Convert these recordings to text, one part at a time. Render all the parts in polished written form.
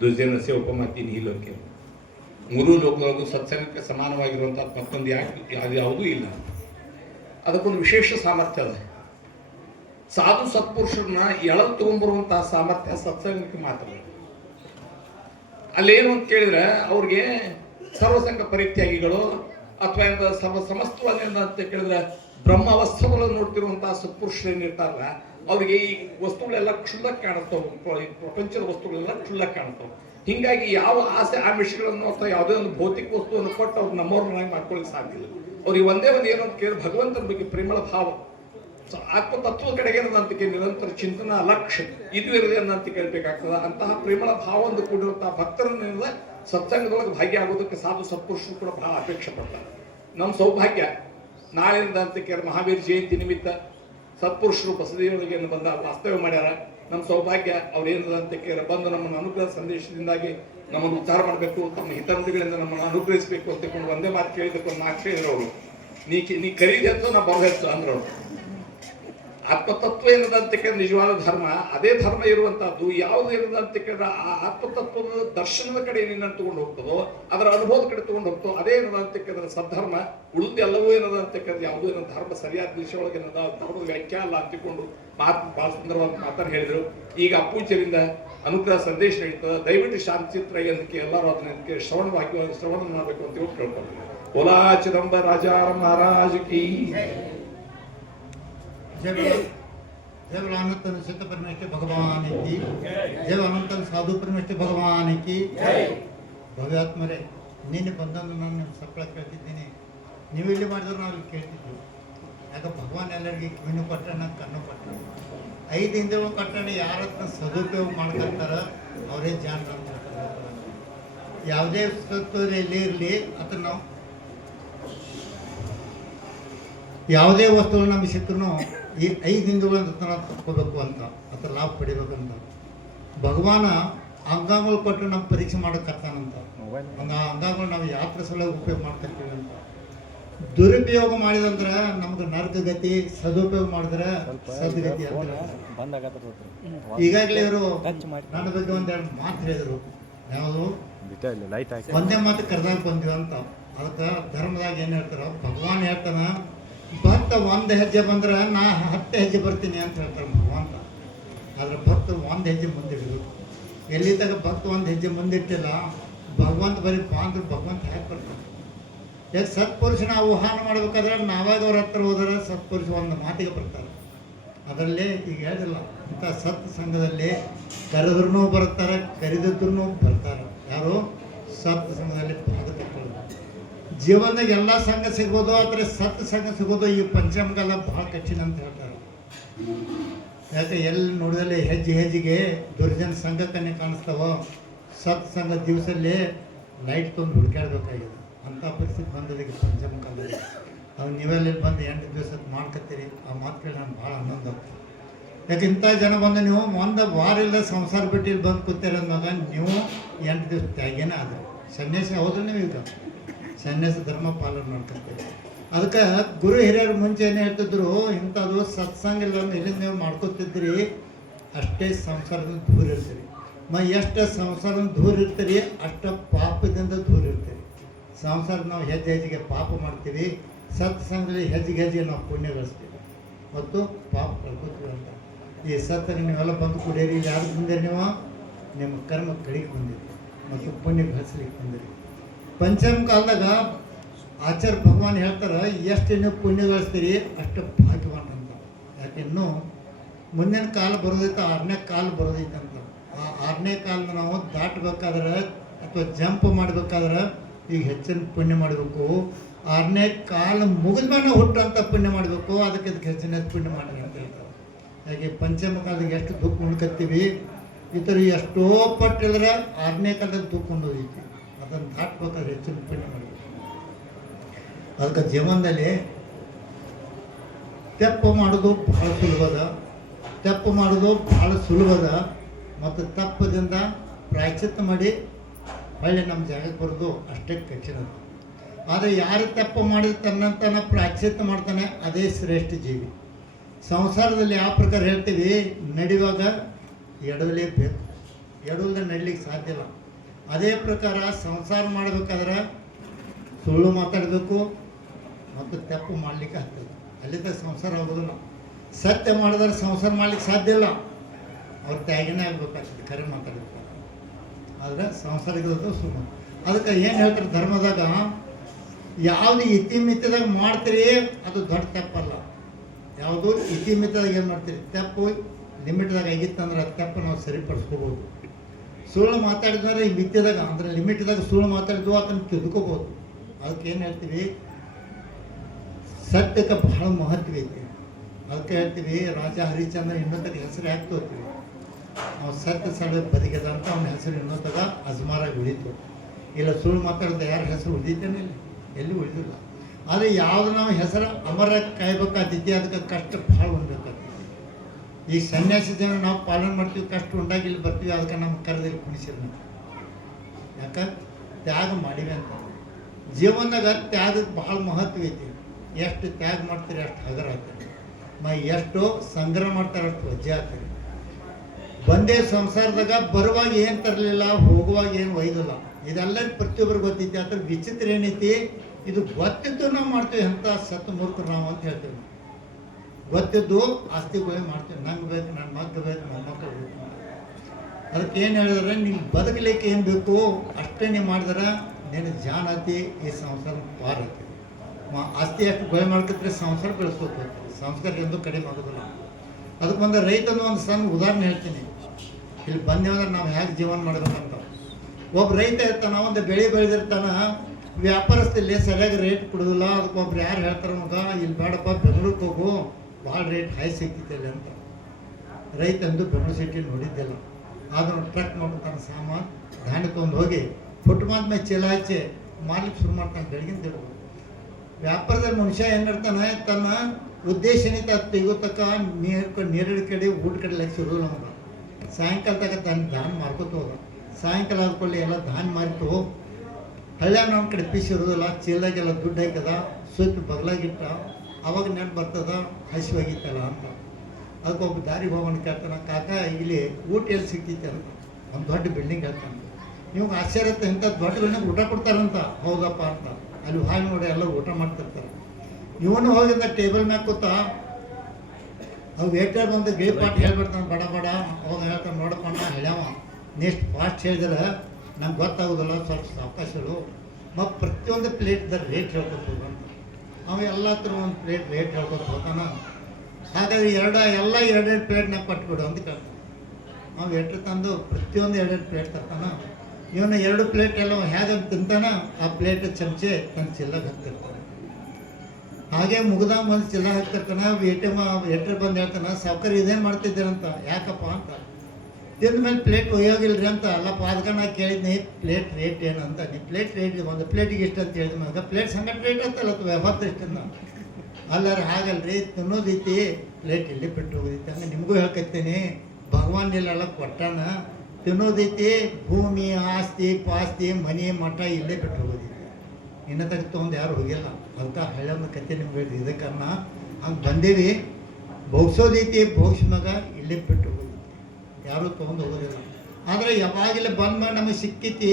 ದುರ್ಜನ ಸೇವಕಮಾತೀನಿ ಈ ಲೋಕ ಮೂರು ಲೋಕದೊಳಗೂ ಸತ್ಸಂಗಕ್ಕೆ ಸಮಾನವಾಗಿರುವಂತಹ ಮತ್ತೊಂದು ಯಾವುದೂ ಇಲ್ಲ. ಅದಕ್ಕೊಂದು ವಿಶೇಷ ಸಾಮರ್ಥ್ಯ ಅದ. ಸಾಧು ಸತ್ಪುರುಷರನ್ನ ಎಳೆದು ತಗೊಂಡ್ಬರುವಂತಹ ಸಾಮರ್ಥ್ಯ ಸತ್ಸಂಗಕ್ಕೆ ಮಾತ್ರ. ಅಲ್ಲೇನು ಅಂತ ಕೇಳಿದ್ರೆ ಅವ್ರಿಗೆ ಸರ್ವಸಂಗ ಪರಿತ್ಯಾಗಿಗಳು ಅಥವಾ ಸಮಸ್ತವಾಗಿ ಅಂತ ಕೇಳಿದ್ರೆ ಬ್ರಹ್ಮ ಅವಸ್ಥೆಗಳನ್ನು ನೋಡ್ತಿರುವಂತಹ ಸತ್ಪುರುಷರು ಏನಿರ್ತಾರಲ್ಲ ಅವ್ರಿಗೆ ಈ ವಸ್ತುಗಳೆಲ್ಲ ಕ್ಷುಲ್ಲಕ ಕಾಣುತ್ತವೆ, ಪ್ರಪಂಚದ ವಸ್ತುಗಳೆಲ್ಲ ಕ್ಷುಲ್ಲಕ ಕಾಣುತ್ತವೆ. ಹಿಂಗಾಗಿ ಯಾವ ಆಸೆ ಆಮಿಷಗಳನ್ನು ಅಥವಾ ಯಾವುದೇ ಒಂದು ಭೌತಿಕ ವಸ್ತುವನ್ನು ಕೊಟ್ಟು ಅವ್ರು ನಮ್ಮವ್ರನ್ನಾಗಿ ಮಾಡ್ಕೊಳ್ಳಿಕ್ಕೆ ಸಾಧ್ಯ ಇಲ್ಲ. ಅವ್ರಿಗೆ ಒಂದೇ ಒಂದು ಏನು ಅಂತ ಕೇಳಿದ್ರೆ ಭಗವಂತನ ಬಗ್ಗೆ ಪ್ರೇಮಳ ಭಾವ, ಆತ್ಮತತ್ವದ ಕಡೆಗೆ ಅನ್ನೋಂತಕ್ಕೆ ನಿರಂತರ ಚಿಂತನ ಲಕ್ಷ್ಯ ಇದು ಇರದೆ ಅನ್ನಂತ ಕೇಳಬೇಕಾಗ್ತದೆ. ಅಂತಹ ಪ್ರೇಮಳ ಭಾವವನ್ನು ಕೂಡಿರುವಂತಹ ಭಕ್ತರನ್ನೆಲ್ಲ ಸತ್ಸಂಗದೊಳಗೆ ಭಾಗ್ಯ ಆಗೋದಕ್ಕೆ ಸಾಧು ಸತ್ಪುರುಷರು ಕೂಡ ಬಹಳ ಅಪೇಕ್ಷೆ ಪಡ್ತಾರೆ. ನಮ್ಮ ಸೌಭಾಗ್ಯ ನಾಳೆಯಿಂದ ಅಂತ ಕೇಳಿ ಮಹಾವೀರ ಜಯಂತಿ ನಿಮಿತ್ತ ಸತ್ಪುರುಷರು ಬಸದಿಯೊಳಗೆ ಬಂದ ವಾಸ್ತವ್ಯ ಮಾಡ್ಯಾರ. ನಮ್ಮ ಸೌಭಾಗ್ಯ ಅವ್ರು ಏನದ ಅಂತ ಕೇಳಿ ಬಂದು ನಮ್ಮನ್ನು ಅನುಗ್ರಹ ಸಂದೇಶದಿಂದಾಗಿ ನಮ್ಮನ್ನು ಉದ್ಧಾರ ಮಾಡಬೇಕು, ತಮ್ಮ ಹಿತನುಡಿಗಳಿಂದ ನಮ್ಮನ್ನು ಅನುಗ್ರಹಿಸಬೇಕು ಅಂತಕೊಂಡು ಒಂದೇ ಮಾತು ಕೇಳಿದಕ್ಕೆ ಒಂದು ನಾಲ್ಕು ಹೇಳಿದ್ರು ಅವರು. ನೀ ಖರೀದಿ ಅಂತ ನಾ ಬರಬೇಕು ಅಂದ್ರು ಅವರು. ಆತ್ಮತತ್ವ ಏನದಂತ ಕೇಳಿದ್ರೆ ನಿಜವಾದ ಧರ್ಮ ಅದೇ ಧರ್ಮ ಇರುವಂತಹದ್ದು. ಯಾವುದು ಏನದಂತ ಕೇಳಿದ್ರೆ ಆ ಆತ್ಮತತ್ವದ ದರ್ಶನದ ಕಡೆ ನಿನ್ನನ್ನು ತಗೊಂಡು ಹೋಗ್ತದೋ, ಅದರ ಅನುಭವದ ಕಡೆ ತಗೊಂಡು ಹೋಗ್ತೋ, ಅದೇ ಏನದಂತ ಕೇಳಿದ್ರೆ ಸದ್ಧರ್ಮ. ಉಳಿದು ಎಲ್ಲವೂ ಏನದಂತ ಕೇಳಿದ್ರೆ ಯಾವುದೂ ಏನೋ ಧರ್ಮ ಸರಿಯಾದ ದಿಶೆಯೊಳಗೆ ಏನದ ಧರ್ಮದ ವ್ಯಾಖ್ಯಾ ಅಲ್ಲ ಅಂತಿಕೊಂಡು ಬಹಳ ಸುಂದರವಾದ ಮಾತನ್ನು ಹೇಳಿದ್ರು. ಈಗ ಅಪ್ಪೂಚರಿಂದ ಅನುಗ್ರಹ ಸಂದೇಶ ಹೇಳ್ತದೆ. ದಯವಿಟ್ಟು ಶಾಂತಿಚಿತ್ರ ಅದಕ್ಕೆ ಎಲ್ಲರೂ ಅದನ್ನ ಶ್ರವಣ ಮಾಡಬೇಕು ಅಂತ ಹೇಳಿ ಕೇಳ್ಕೊಳ್ತೀವಿ. ಓಲಾ ಚಿದಂಬರ ರಾಜಾರ ಮಹಾರಾಜ್ ಕಿ जय अनंतन सिद्ध परमेश्वर भगवान की जय अनंतन साधु परमेश्वर भगवान की ಭವ್ಯಾತ್ಮರೇ, ನಿನ್ನೆ ಬಂದಂದು ನಾನು ಸಪ್ಪಳ ಕೇಳ್ತಿದ್ದೀನಿ. ನೀವು ಇಲ್ಲಿ ಮಾಡಿದ್ರು ನಾವು ಇಲ್ಲಿ ಕೇಳ್ತಿದ್ವಿ. ಯಾಕೆ ಭಗವಾನ್ ಎಲ್ಲರಿಗೆ ಕಿವಿನೂ ಕೊಟ್ಟಣ ಕಣ್ಣು ಕೊಟ್ಟಣ. 5 ದಿನಗಳು ಕೊಟ್ಟಣ. ಯಾರ ಸದುಪಯೋಗ ಮಾಡ್ಕೊಳ್ತಾರ ಅವರೇ ಜಾಣ ಅಂತ ಹೇಳ್ತಾರೆ. ಯಾವುದೇ ವಸ್ತುದಲ್ಲಿ ಇರಲಿ ಅಥವಾ ನಾವು ಯಾವುದೇ ವಸ್ತುಗಳು ನಮಗೆ ಸಿಕ್ಕರೂ ಈ 5 ದಿನಗಳಿಂದ ತಗೋಬೇಕು ಅಂತ ಅಥವಾ ಲಾಭ ಪಡಿಬೇಕಂತ ಭಗವಾನ ಅಂಗಾಂಗಗಳು ಕೊಟ್ಟು ನಮ್ಮ ಪರೀಕ್ಷೆ ಮಾಡಕತ್ತಾನಂತ. ಆ ಅಂಗಾಂಗಗಳು ನಾವು ಯಾತ್ರ ಸಲುವಾಗಿ ಉಪಯೋಗ ಮಾಡ್ತಿರ್ತೀವಿ ಅಂತ. ದುರುಪಯೋಗ ಮಾಡಿದಂದ್ರೆ ನಮ್ಗೆ ನರ್ಕ ಗತಿ, ಸದುಪಯೋಗ ಮಾಡಿದ್ರೆ ಸದ್ಗತಿ ಅಂತ. ಈಗಾಗಲೇ ಇವರು ನನ್ನ ಬಗ್ಗೆ ಒಂದೆರಡು ಮಾತು ಹೇಳಿದರು. ಯಾವುದು ಒಂದೇ ಮಾತು ಕರೆದಾಗ ಬಂದಿವ ಅಂತ. ಅದಕ್ಕೆ ಧರ್ಮದಾಗ ಏನು ಹೇಳ್ತಾರ, ಭಗವಾನ್ ಹೇಳ್ತಾನ ಭಕ್ತ 1 ಹೆಜ್ಜೆ ಬಂದ್ರೆ ನಾ 10 ಹೆಜ್ಜೆ ಬರ್ತೀನಿ ಅಂತ ಹೇಳ್ತಾರೆ ಭಗವಂತ. ಆದ್ರೆ ಭಕ್ತ 1 ಹೆಜ್ಜೆ ಮುಂದಿಡಬೇಕು. ಎಲ್ಲಿ ತಗ ಭಕ್ತ 1 ಹೆಜ್ಜೆ ಮುಂದಿಟ್ಟಿಲ್ಲ ಭಗವಂತ ಬರೀ ಅಂದ್ರೆ ಭಗವಂತ ಹೇಗೆ ಬರ್ತಾನೆ? ಯಾಕೆ ಸತ್ಪುರುಷನ ಆಹ್ವಾನ ಮಾಡ್ಬೇಕಾದ್ರೆ ನಾವಾಗ ಅವ್ರ ಹತ್ರ ಹೋದ್ರೆ ಸತ್ಪುರುಷ ಒಂದು ಮಾತಿಗೆ ಬರ್ತಾರೆ. ಅದರಲ್ಲೇ ಈಗ ಹೇಳಿಲ್ಲ, ಇಂಥ ಸತ್ ಸಂಘದಲ್ಲಿ ಕರೆದ್ರೂ ಬರ್ತಾರೆ, ಕರೆದಿದ್ರು ಬರ್ತಾರೆ. ಯಾರು ಸತ್ ಸಂಘದಲ್ಲಿ ಭಾಗತಕ್ಕಳು. ಜೀವನದಾಗ ಎಲ್ಲ ಸಂಘ ಸಿಗ್ಬೋದು, ಆದರೆ ಸತ್ ಸಂಘ ಸಿಗೋದು ಈ ಪಂಚಮಕಾಲ ಭಾಳ ಕಠಿಣ ಅಂತ ಹೇಳ್ತಾರೆ. ಯಾಕೆ ಎಲ್ಲಿ ನೋಡಿದಲ್ಲಿ ಹೆಜ್ಜೆ ಹೆಜ್ಜೆಗೆ ದುರ್ಜನ ಸಂಘಕ್ಕನ್ನೇ ಕಾಣಿಸ್ತಾವ. ಸತ್ ಸಂಘ ದಿವಸಲ್ಲಿ ಲೈಟ್ ತಂದು ಹುಡುಕಾಡ್ಬೇಕಾಗಿದೆ. ಅಂಥ ಪರಿಸ್ಥಿತಿ ಬಂದದೀಗ ಪಂಚಮಕಾಲದಲ್ಲಿ. ಅವು ನೀವೆಲ್ಲ ಬಂದು 8 ದಿವಸ ಮಾಡ್ಕೊತೀರಿ. ಆ ಮಾತುಗಳು ನಾನು ಭಾಳ ಆನಂದ ಆಗ್ತದೆ. ಯಾಕೆ ಇಂಥ ಜನ ಬಂದು ನೀವು ಒಂದು ವಾರ ಇಲ್ಲ ಸಂಸಾರ ಬಿಟ್ಟು ಇಲ್ಲಿ ಬಂದು ಕೂತೀರ ಅಂದಾಗ ನೀವು 8 ದಿವಸ ತ್ಯಾಗೇನೇ ಆದ್ರೆ ಸನ್ಯಾಸ ಹೋದ್ರೆ ನೀವು ಈಗ ಸನ್ಯಾಸ ಧರ್ಮ ಪಾಲನೆ ಮಾಡ್ಕೊತೀವಿ. ಅದಕ್ಕೆ ಗುರು ಹಿರಿಯರು ಮುಂಚೆ ಏನು ಹೇಳ್ತಿದ್ರು, ಇಂಥದ್ದು ಸತ್ಸಂಗಗಳನ್ನು ಎಲ್ಲಿಂದ ನೀವು ಮಾಡ್ಕೊತಿದ್ರಿ ಅಷ್ಟೇ ಸಂಸಾರದಿಂದ ದೂರ ಇರ್ತೀರಿ. ಎಷ್ಟು ಸಂಸಾರದಿಂದ ದೂರ ಇರ್ತೀರಿ ಅಷ್ಟು ಪಾಪದಿಂದ ದೂರ ಇರ್ತೀರಿ. ಸಂಸಾರ ನಾವು ಹೆಜ್ಜೆ ಹೆಜ್ಜೆಗೆ ಪಾಪ ಮಾಡ್ತೀವಿ, ಸತ್ಸಂಗದಲ್ಲಿ ಹೆಜ್ಜೆಗೆ ಹೆಜ್ಜೆಗೆ ನಾವು ಪುಣ್ಯ ಗಳಿಸ್ತೀವಿ ಮತ್ತು ಪಾಪ ಕಳ್ಕೊತೀವಿ ಅಂತ. ಈ ಸತ್ತ ನೀವೆಲ್ಲ ಬಂದು ಕುಡಿಯಿರಿ. ಯಾರು ಬಂದಿರಿ? ನೀವು ನಿಮ್ಮ ಕರ್ಮ ಕಡೆಗೆ ಬಂದಿರಿ ಮತ್ತು ಪುಣ್ಯ ಗಳಿಸ್ಲಿಕ್ಕೆ ಬಂದಿರಿ. ಪಂಚಮ ಕಾಲದಾಗ ಆಚಾರ್ಯ ಭಗವಾನ್ ಹೇಳ್ತಾರೆ, ಎಷ್ಟು ನೀವು ಪುಣ್ಯ ಗಳಿಸ್ತೀರಿ ಅಷ್ಟು ಭಾಗ್ಯವಾನ್ ಅಂತ. ಯಾಕೆ ಇನ್ನೂ ಮುಂದಿನ ಕಾಲ ಬರೋದೈತೆ, 6ನೇ ಕಾಲ ಬರೋದೈತೆ ಅಂತ. ಆ 6ನೇ ಕಾಲನ ನಾವು ದಾಟಬೇಕಾದ್ರೆ ಅಥವಾ ಜಂಪ್ ಮಾಡಬೇಕಾದ್ರೆ ಈಗ ಹೆಚ್ಚಿನ ಪುಣ್ಯ ಮಾಡಬೇಕು. 6ನೇ ಕಾಲ ಮುಗಿದ್ಮೇಲೆ ಹುಟ್ಟಂತ ಪುಣ್ಯ ಮಾಡಬೇಕು, ಅದಕ್ಕೆ ಹೆಚ್ಚಿನ ಪುಣ್ಯ ಮಾಡಿ ಅಂತ ಹೇಳ್ತಾರೆ. ಹಾಗೆ ಪಂಚಮ ಕಾಲದಾಗ ಎಷ್ಟು ದುಃಖ ಉಣ್ಕತ್ತೀವಿ, ಈ ಥರ ಎಷ್ಟೋ ಪಟ್ಟಿದ್ರೆ 6ನೇ ಕಾಲದಾಗ ದುಃಖ ಉಣ್ಣೋದೈತಿ. ಅದನ್ನು ದಾಟ್ಬೇಕಾದ್ರೆ ಹೆಚ್ಚಿನ ಪುಣ್ಯ ಮಾಡಬೇಕು. ಅದಕ್ಕೆ ಜೀವನದಲ್ಲಿ ತಪ್ಪು ಮಾಡೋದು ಭಾಳ ಸುಲಭದ, ತಪ್ಪು ಮಾಡೋದು ಭಾಳ ಸುಲಭದ. ಮತ್ತು ತಪ್ಪದಿಂದ ಪ್ರಾಯಶ್ಚಿತ್ತ ಮಾಡಿ ಹೊಳ್ಳಿ ನಮ್ಮ ಜಾಗಕ್ಕೆ ಬರೋದು ಅಷ್ಟೇ ಕಠಿಣ. ಆದರೆ ಯಾರು ತಪ್ಪು ಮಾಡಿದ ತನ್ನಂತನ ಪ್ರಾಯಶ್ಚಿತ್ತ ಮಾಡ್ತಾನೆ ಅದೇ ಶ್ರೇಷ್ಠ ಜೀವಿ. ಸಂಸಾರದಲ್ಲಿ ಯಾವ ಪ್ರಕಾರ ಹೇಳ್ತೀವಿ, ನಡೆಯುವಾಗ ಎಡವಲೇಬೇಕು, ಎಡವಲ್ದೆ ನಡಿಲಿಕ್ಕೆ ಸಾಧ್ಯ ಇಲ್ಲ. ಅದೇ ಪ್ರಕಾರ ಸಂಸಾರ ಮಾಡಬೇಕಾದ್ರೆ ಸುಳ್ಳು ಮಾತಾಡಬೇಕು ಮತ್ತು ತಪ್ಪು ಮಾಡಲಿಕ್ಕೆ ಆಗ್ತದೆ, ಅಲ್ಲಿಂದ ಸಂಸಾರ ಆಗೋದಿಲ್ಲ. ಸತ್ಯ ಮಾಡಿದ್ರೆ ಸಂಸಾರ ಮಾಡ್ಲಿಕ್ಕೆ ಸಾಧ್ಯ ಇಲ್ಲ, ಅವ್ರ ತ್ಯಾಗಿನೇ ಆಗ್ಬೇಕಾಗ್ತದೆ, ಖರೆ ಮಾತಾಡಬೇಕು. ಆದರೆ ಸಂಸಾರಿಗೋದು ಸುಮ್ಮನೆ. ಅದಕ್ಕೆ ಏನು ಹೇಳ್ತಾರೆ ಧರ್ಮದಾಗ, ಯಾವುದು ಇತಿಮಿತದಾಗ ಮಾಡ್ತೀರಿ ಅದು ದೊಡ್ಡ ತಪ್ಪಲ್ಲ. ಯಾವುದು ಇತಿಮಿತದಾಗ ಏನು ಮಾಡ್ತೀರಿ, ತಪ್ಪು ಲಿಮಿಟ್ದಾಗ ಆಗಿತ್ತಂದ್ರೆ ಅದು ತಪ್ಪು ನಾವು ಸರಿಪಡಿಸ್ಕೋಬೋದು. ಸುಳ್ಳು ಮಾತಾಡಿದ್ರೆ ಈ ಮಿತ್ಯದಾಗ ಅಂದರೆ ಲಿಮಿಟ್ದಾಗ ಸುಳ್ಳು ಮಾತಾಡಿದ್ವು ಅದನ್ನು ತಿದ್ಕೋಬೋದು. ಅದಕ್ಕೆ ಏನು ಹೇಳ್ತೀವಿ, ಸತ್ಯಕ್ಕೆ ಬಹಳ ಮಹತ್ವ ಐತಿ. ಅದಕ್ಕೆ ಹೇಳ್ತೀವಿ ರಾಜ ಹರಿಶ್ಚಂದ್ರ ಇನ್ನೊಂದಕ್ಕೆ ಹೆಸರು ಯಾಕೆ ತೋತೀವಿ, ನಾವು ಸತ್ಯ ಸಲ ಬದುಕಿದ ಅಂತ ಅವನ ಹೆಸರು ಇನ್ನೊಂದಾಗ ಅಜ್ಮಾರಾಗಿ ಉಳಿತು. ಇಲ್ಲ ಸುಳ್ಳು ಮಾತಾಡಿದ ಯಾರ ಹೆಸರು ಉಳಿತೇನೆ ಎಲ್ಲಿ ಉಳಿದಿಲ್ಲ. ಆದರೆ ಯಾವುದು ನಾವು ಹೆಸರು ಅಮರ ಕಾಯ್ಬೇಕಾಗ್ತೈತಿ, ಅದಕ್ಕೆ ಕಷ್ಟ ಭಾಳ ಉಣ್ಬೇಕಾಗ್ತೈತಿ. ಈ ಸನ್ಯಾಸಿ ಜನ ನಾವು ಪಾಲನೆ ಮಾಡ್ತೀವಿ, ಕಷ್ಟ ಉಂಟಾಗಿ ಇಲ್ಲಿ ಬರ್ತೀವಿ, ಅದಕ್ಕೆ ನಮ್ಮ ಕರೆದಲ್ಲಿ ಕುಣಿಸಿರ್ ನಾವು. ಯಾಕೆ ತ್ಯಾಗ ಮಾಡಿವೆ ಅಂತ. ಜೀವನದಾಗ ತ್ಯಾಗಕ್ಕೆ ಭಾಳ ಮಹತ್ವ ಐತಿ. ಎಷ್ಟು ತ್ಯಾಗ ಮಾಡ್ತೀರಿ ಅಷ್ಟು ಹಗರ ಆಗ್ತಾರೆ, ಎಷ್ಟು ಸಂಗ್ರಹ ಮಾಡ್ತಾರೆ ಅಷ್ಟು ವಜ್ಜೆ ಆಗ್ತಾರೆ. ಬಂದೇ ಸಂಸಾರದಾಗ ಬರುವಾಗ ಏನು ತರಲಿಲ್ಲ, ಹೋಗುವಾಗ ಏನು ಒಯ್ದಿಲ್ಲ. ಇದೆಲ್ಲ ಪ್ರತಿಯೊಬ್ಬರಿಗೆ ಗೊತ್ತೈತಿ. ಅದ್ರ ವಿಚಿತ್ರ ಏನೈತಿ, ಇದು ಗೊತ್ತಿದ್ದು ನಾವು ಮಾಡ್ತೀವಿ, ಎಂಥ ಸತ್ತು ಮೂರ್ಖರು ನಾವು ಅಂತ ಹೇಳ್ತೀವಿ. ಗೊತ್ತಿದ್ದು ಆಸ್ತಿಗಳೇ ಮಾಡ್ತೀವಿ, ನಂಗೆ ಬೇಕು, ನನ್ನ ಮಕ್ಳು ಬೇಕು, ನನ್ನ ಮಕ್ಕಳು ಬೇಕು. ಅದಕ್ಕೆ ಏನು ಹೇಳಿದ್ರೆ, ನೀವು ಬದುಕಲಿಕ್ಕೆ ಏನು ಬೇಕು ಅಷ್ಟೇ ನೀವು ಮಾಡಿದ್ರೆ ನೀನು ಜಾನತಿ, ಈ ಸಂಸಾರ ಪಾರ ಐತಿ. ಆಸ್ತಿ ಎಷ್ಟು ಗೊಳೆ ಮಾಡ್ಕೊತ್ರೆ ಸಂಸಾರ ಬೆಳೆಸ್ಕೋತ, ಸಂಸ್ಕಾರ ಎಂದು ಕಡಿಮೆ ಆಗೋದಿಲ್ಲ. ಅದಕ್ಕೆ ಒಂದು ರೈತನ ಒಂದು ಸಣ್ಣ ಉದಾಹರಣೆ ಹೇಳ್ತೀನಿ. ಇಲ್ಲಿ ಬಂದೇವಂದ್ರೆ ನಾವು ಹೇಗೆ ಜೀವನ ಮಾಡ್ಬೇಕಂತ. ಒಬ್ಬ ರೈತ ಇರ್ತಾನ, ಒಂದು ಬೆಳೆ ಬೆಳೆದಿರ್ತಾನ, ವ್ಯಾಪಾರಸ್ಥಲ್ಲಿ ಸರಿಯಾಗಿ ರೇಟ್ ಕೊಡೋದಿಲ್ಲ. ಅದಕ್ಕೆ ಒಬ್ರು ಯಾರು ಹೇಳ್ತಾರೆ, ಮಗ ಇಲ್ಲಿ ಬೇಡಪ್ಪ ಬೆಂಗಳೂರಿಗೆ ಹೋಗು, ಭಾಳ ರೇಟ್ ಹೈ ಸಿಗ್ತಿಲ್ಲ ಅಂತ. ರೈತ ಅಂದು ಬೆಂಗಳೂರು ಸಿಟಿ ನೋಡಿದ್ದಿಲ್ಲ. ಆದ್ರೂ ಟ್ರಕ್ ಮಾಡ್ತಾನೆ, ಸಾಮಾನು ಧಾನ್ಯ ತೊಗೊಂಡು ಹೋಗಿ ಫುಟ್ಪಾತ್ ಮೇಲೆ ಚೀಲ ಹಚ್ಚಿ ಮಾರ್ಲಿಕ್ಕೆ ಶುರು ಮಾಡ್ತಾನೆ ಬೆಳಗಿನ ತಿಳ್ಕೊ. ವ್ಯಾಪಾರದಲ್ಲಿ ಮನುಷ್ಯ ಏನಿರ್ತಾನೆ, ತನ್ನ ಉದ್ದೇಶ ಏನೈತೆ ಅದು ತೆಗೋತಕ್ಕ ನೀರಿನ ಕಡೆ ಊಟ ಕಡೆ ಲಕ್ಷ ಇರೋದು ನಮ್ಗೆ. ಸಾಯಂಕಾಲ ತಗ ತಾನು ಧಾನ್ ಮಾರ್ಕೋತ ಹೋದ. ಸಾಯಂಕಾಲ ಆದ್ಕೊಳ್ಳಿ ಎಲ್ಲ ಧಾನ್ ಮಾರಿತು, ಹಳ್ಳ್ಯಾಗ ನಮ್ಮ ಕಡೆ ಪೀಸ್ ಇರೋದಿಲ್ಲ, ಚೀಲದಾಗೆಲ್ಲ ದುಡ್ಡು ಹಾಕದ, ಸ್ವಲ್ಪ ಬಗಲಾಗಿಟ್ಟ. ಅವಾಗ ನೆನಪು ಬರ್ತದ ಹಸಿವಾಗಿತ್ತಲ್ಲ ಅಂತ. ಅದಕ್ಕೆ ಒಬ್ಬ ದಾರಿ ಹೋಗೋಣ ಕೇಳ್ತಾನೆ, ಕಾಕ ಇಲ್ಲಿ ಊಟ ಎಲ್ಲಿ ಸಿಗ್ತೈತೆ ಅಂತ. ಒಂದು ದೊಡ್ಡ ಬಿಲ್ಡಿಂಗ್ ಹೇಳ್ತಾನೆ. ನಿಮ್ಗೆ ಆಶ್ಚರ್ಯ ಇಂಥ ದೊಡ್ಡ ಬಿಲ್ಡಿಂಗ್ ಊಟ ಕೊಡ್ತಾರಂತ. ಹೌದಪ್ಪ ಅಂತ. ಅಲ್ಲಿ ಹಾಗೆ ನೋಡಿ ಎಲ್ಲರೂ ಊಟ ಮಾಡ್ತಿರ್ತಾರೆ. ಇವನು ಹೋಗಿದ್ದ ಟೇಬಲ್ ಮ್ಯಾಗ ಕೂತ, ಅವು ವೇಟರ್ ಬಂದು ಗೇ ಪಾಟ್ ಹೇಳ್ಬಿಡ್ತಾನೆ ಬಡ ಬಡ. ಅವಾಗ ಹೇಳ್ತಾನೆ, ನೋಡಪ್ಪ ನಾ ಹೇಳ್ಯಾವ, ನೆಕ್ಸ್ಟ್ ಫಾಸ್ಟ್ ಹೇಳಿದ್ರೆ ನಂಗೆ ಗೊತ್ತಾಗೋದಿಲ್ಲ, ಸ್ವಲ್ಪ ಅವಕಾಶ ಹೇಳು. ಮತ್ತು ಪ್ರತಿಯೊಂದು ಪ್ಲೇಟ್ದ ರೇಟ್ ಹೇಳ್ಕೊತ ಹೋಗಂತ. ಅವ ಎಲ್ಲ ಹತ್ರ ಒಂದು ಪ್ಲೇಟ್ ರೇಟ್ ಹೇಳ್ಕೊತ ಹೋಗ್ತಾನ. ಹಾಗಾದ್ರೆ ಎರಡೆರಡು ಪ್ಲೇಟ್ನಾಗ ಕೊಟ್ಬಿಡು ಅಂತ ಕೇಳ್ತಾನೆ. ಅವ ವೇಟ್ರ್ ತಂದು ಪ್ರತಿಯೊಂದು ಎರಡೆರಡು ಪ್ಲೇಟ್ ತರ್ತಾನ. ಇವನು 2 ಪ್ಲೇಟ್ ಎಲ್ಲ ಹೇಗೆ ತಿಂತಾನ, ಆ ಪ್ಲೇಟ್ ಚಮಚೆ ತನ್ನ ಚಿಲ್ಲಾಗ ಹಾಕ್ತಿರ್ತಾನೆ. ಹಾಗೆ ಮುಗ್ದಾಗ ಬಂದು ಚಿಲ್ಲ ಹಾಕ್ತಿರ್ತಾನೆ. ವೇಟ್ರ್ ಬಂದು ಹೇಳ್ತಾನೆ, ಸಾವ್ಕಾರಿ ಇದೇನು ಮಾಡ್ತಿದ್ದೀರಂತ. ಯಾಕಪ್ಪ ಅಂತ. ತಿಂದ ಮೇಲೆ ಪ್ಲೇಟ್ ಒಯ್ಯೋಗಿಲ್ರಿ ಅಂತ. ಅಲ್ಲಪ್ಪ ಅದಕ್ಕೆ ನಾ ಕೇಳಿದ್ನಿ ಪ್ಲೇಟ್ ರೇಟ್ ಏನು ಅಂತ. ನೀವು ಪ್ಲೇಟ್ ರೇಟ್ ಒಂದು ಪ್ಲೇಟಿಗೆ ಇಷ್ಟು ಅಂತ ಹೇಳಿದ ಮಗ ಪ್ಲೇಟ್ ಸಂಗಟ್ ರೇಟ್ ಅಂತಲ್ಲ, ಅಥವಾ ವ್ಯವಹಾರ ಇಷ್ಟನ್ನ ಅಲ್ಲಾರ ಹಾಗಲ್ರಿ, ತಿನ್ನೋದೈತಿ ಪ್ಲೇಟ್ ಇಲ್ಲಿ ಬಿಟ್ಟು ಹೋಗೋದೈತಿ. ಹಂಗೆ ನಿಮಗೂ ಹೇಳ್ಕತ್ತೀನಿ, ಭಗವಾನ್ ಇಲ್ಲೆಲ್ಲ ಕೊಟ್ಟಾನ, ತಿನ್ನೋದೈತಿ ಭೂಮಿ ಆಸ್ತಿ ಪಾಸ್ತಿ ಮನೆ ಮಠ ಇಲ್ಲೇ ಬಿಟ್ಟು ಹೋಗೋದೈತಿ. ಇನ್ನು ತಗ ತೊಗೊಂಡು ಯಾರು ಹೋಗಿಲ್ಲ. ಅದಕ್ಕೆ ಹಳ್ಳಿಯ ಕತೆ ನಿಮ್ಗೆ ಹೇಳಿದ್ರಿ. ಇದಕ್ಕೆ ಹಂಗೆ ಬಂದೇವಿ, ಭೋಗಿಸೋದೈತಿ, ಭೋಗಿಸ್ಮಾಗ ಇಲ್ಲೇ ಬಿಟ್ಟು ಹೋಗೋದೈತಿ, ಯಾರೂ ತೊಗೊಂಡು ಹೋಗೋದಿಲ್ಲ. ಆದರೆ ಯಾವಾಗಲೇ ಬಂದ ಮಾಡಿ ನಮಗೆ ಸಿಕ್ಕೈತಿ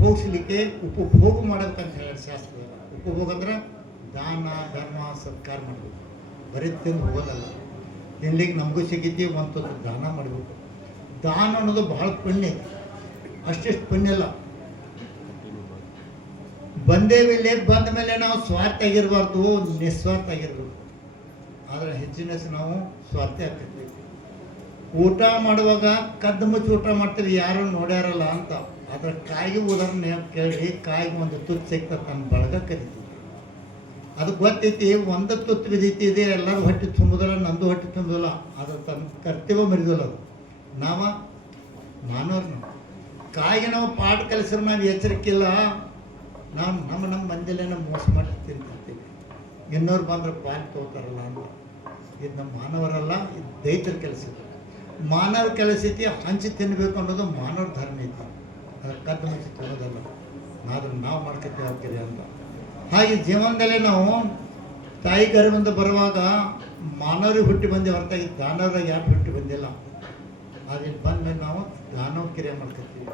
ಭೋಗಿಸ್ಲಿಕ್ಕೆ ಉಪಭೋಗ ಮಾಡ್ಬೇಕಂತ ಹೇಳಿ ಶಾಸ್ತ್ರ. ಉಪಭೋಗ ಅಂದ್ರೆ ದಾನ ಧರ್ಮ ಸತ್ಕಾರ ಮಾಡಬೇಕು, ಬರೀ ತಿಂದು ಹೋಗೋದಲ್ಲ. ತಿನ್ಲಿಕ್ಕೆ ನಮಗೂ ಸಿಕ್ಕೈತಿ, ಒಂದು ದಾನ ಮಾಡಬೇಕು. ದಾನ ಅನ್ನೋದು ಭಾಳ ಪುಣ್ಯ, ಅಷ್ಟಿಷ್ಟು ಪುಣ್ಯ ಅಲ್ಲ. ಬಂದೇವಿಲ್ಲಿ ಬಂದ ಮೇಲೆ ನಾವು ಸ್ವಾರ್ಥ ಆಗಿರಬಾರ್ದು, ನಿಸ್ವಾರ್ಥ ಆಗಿರ್ಬೇಕು. ಆದರೆ ಹೆಚ್ಚಿನ ನಾವು ಸ್ವಾರ್ಥ ಆಗ್ತೈತಿ. ಊಟ ಮಾಡುವಾಗ ಕದ್ದು ಮುಚ್ಚಿ ಊಟ ಮಾಡ್ತೀವಿ, ಯಾರು ನೋಡ್ಯಾರಲ್ಲ ಅಂತ. ಅದ್ರ ಕಾಯಿಗೆ ಉದಾಹರಣೆ ಕೇಳಿ, ಕಾಯಿಗೆ ಒಂದು ತುತ್ತು ಸಿಗ್ತದೆ, ತನ್ನ ಬಳಗ ಕರಿತೀವಿ. ಅದು ಗೊತ್ತೈತಿ, ಒಂದು ತುತ್ತು ಬಿದ್ದೈತಿ, ಇದೆ ಎಲ್ಲರೂ ಹೊಟ್ಟೆ ತುಂಬುದಿಲ್ಲ, ನಂದು ಹೊಟ್ಟೆ ತುಂಬುದಿಲ್ಲ, ಅದು ತನ್ನ ಕರ್ತವ್ಯ ಮರಿದಿಲ್ಲ. ಅದು ಮಾನವ್ರು ಕಾಯಿಗೆ ನಾವು ಪಾಠ ಕಲಿಸಿದ್ರೆ ನಾವು ಎಚ್ಚರಿಕಿಲ್ಲ, ನಾವು ನಮ್ಮ ಮಂದಿಲೇ ನಾವು ಮೋಸ ಮಾಡಿ ತಿಂತಿರ್ತೀವಿ, ಇನ್ನೋರು ಬಂದ್ರೆ ಪಾಠ ತಗೋತಾರಲ್ಲ ಅಂತ. ಇದು ನಮ್ಮ ಮಾನವರಲ್ಲ, ಇದು ದೈತರ ಕೆಲಸ. ಮಾನವ ಕೆಲಸ ಐತಿ, ಹಂಚಿ ತಿನ್ನಬೇಕು ಅನ್ನೋದು ಮಾನವ ಧರ್ಮ ಐತಿ, ಅದ್ರ ಕದ್ದು ಮುಚ್ಚಿ ತಿನ್ನೋದಲ್ಲ. ಆದ್ರೆ ನಾವು ಮಾಡ್ಕೊತೀವಿ ಆಗ್ತೀರಿ ಅಂತ. ಹಾಗೆ ಜೀವನದಲ್ಲೇ ನಾವು ತಾಯಿ ಗರ್ಭದಿಂದ ಬರುವಾಗ ಮಾನವರಿಗೆ ಹುಟ್ಟಿ ಬಂದೇವೆ ಹೊರತಾಗಿ ದಾನವರಾಗಿ ಯಾರು ಹುಟ್ಟಿ ಬಂದಿಲ್ಲ. ಅದಿಲ್ಲಿ ಬಂದ್ಮೇಲೆ ನಾವು ದಾನವ ಕ್ರಿಯೆ ಮಾಡ್ಕೊತೀವಿ.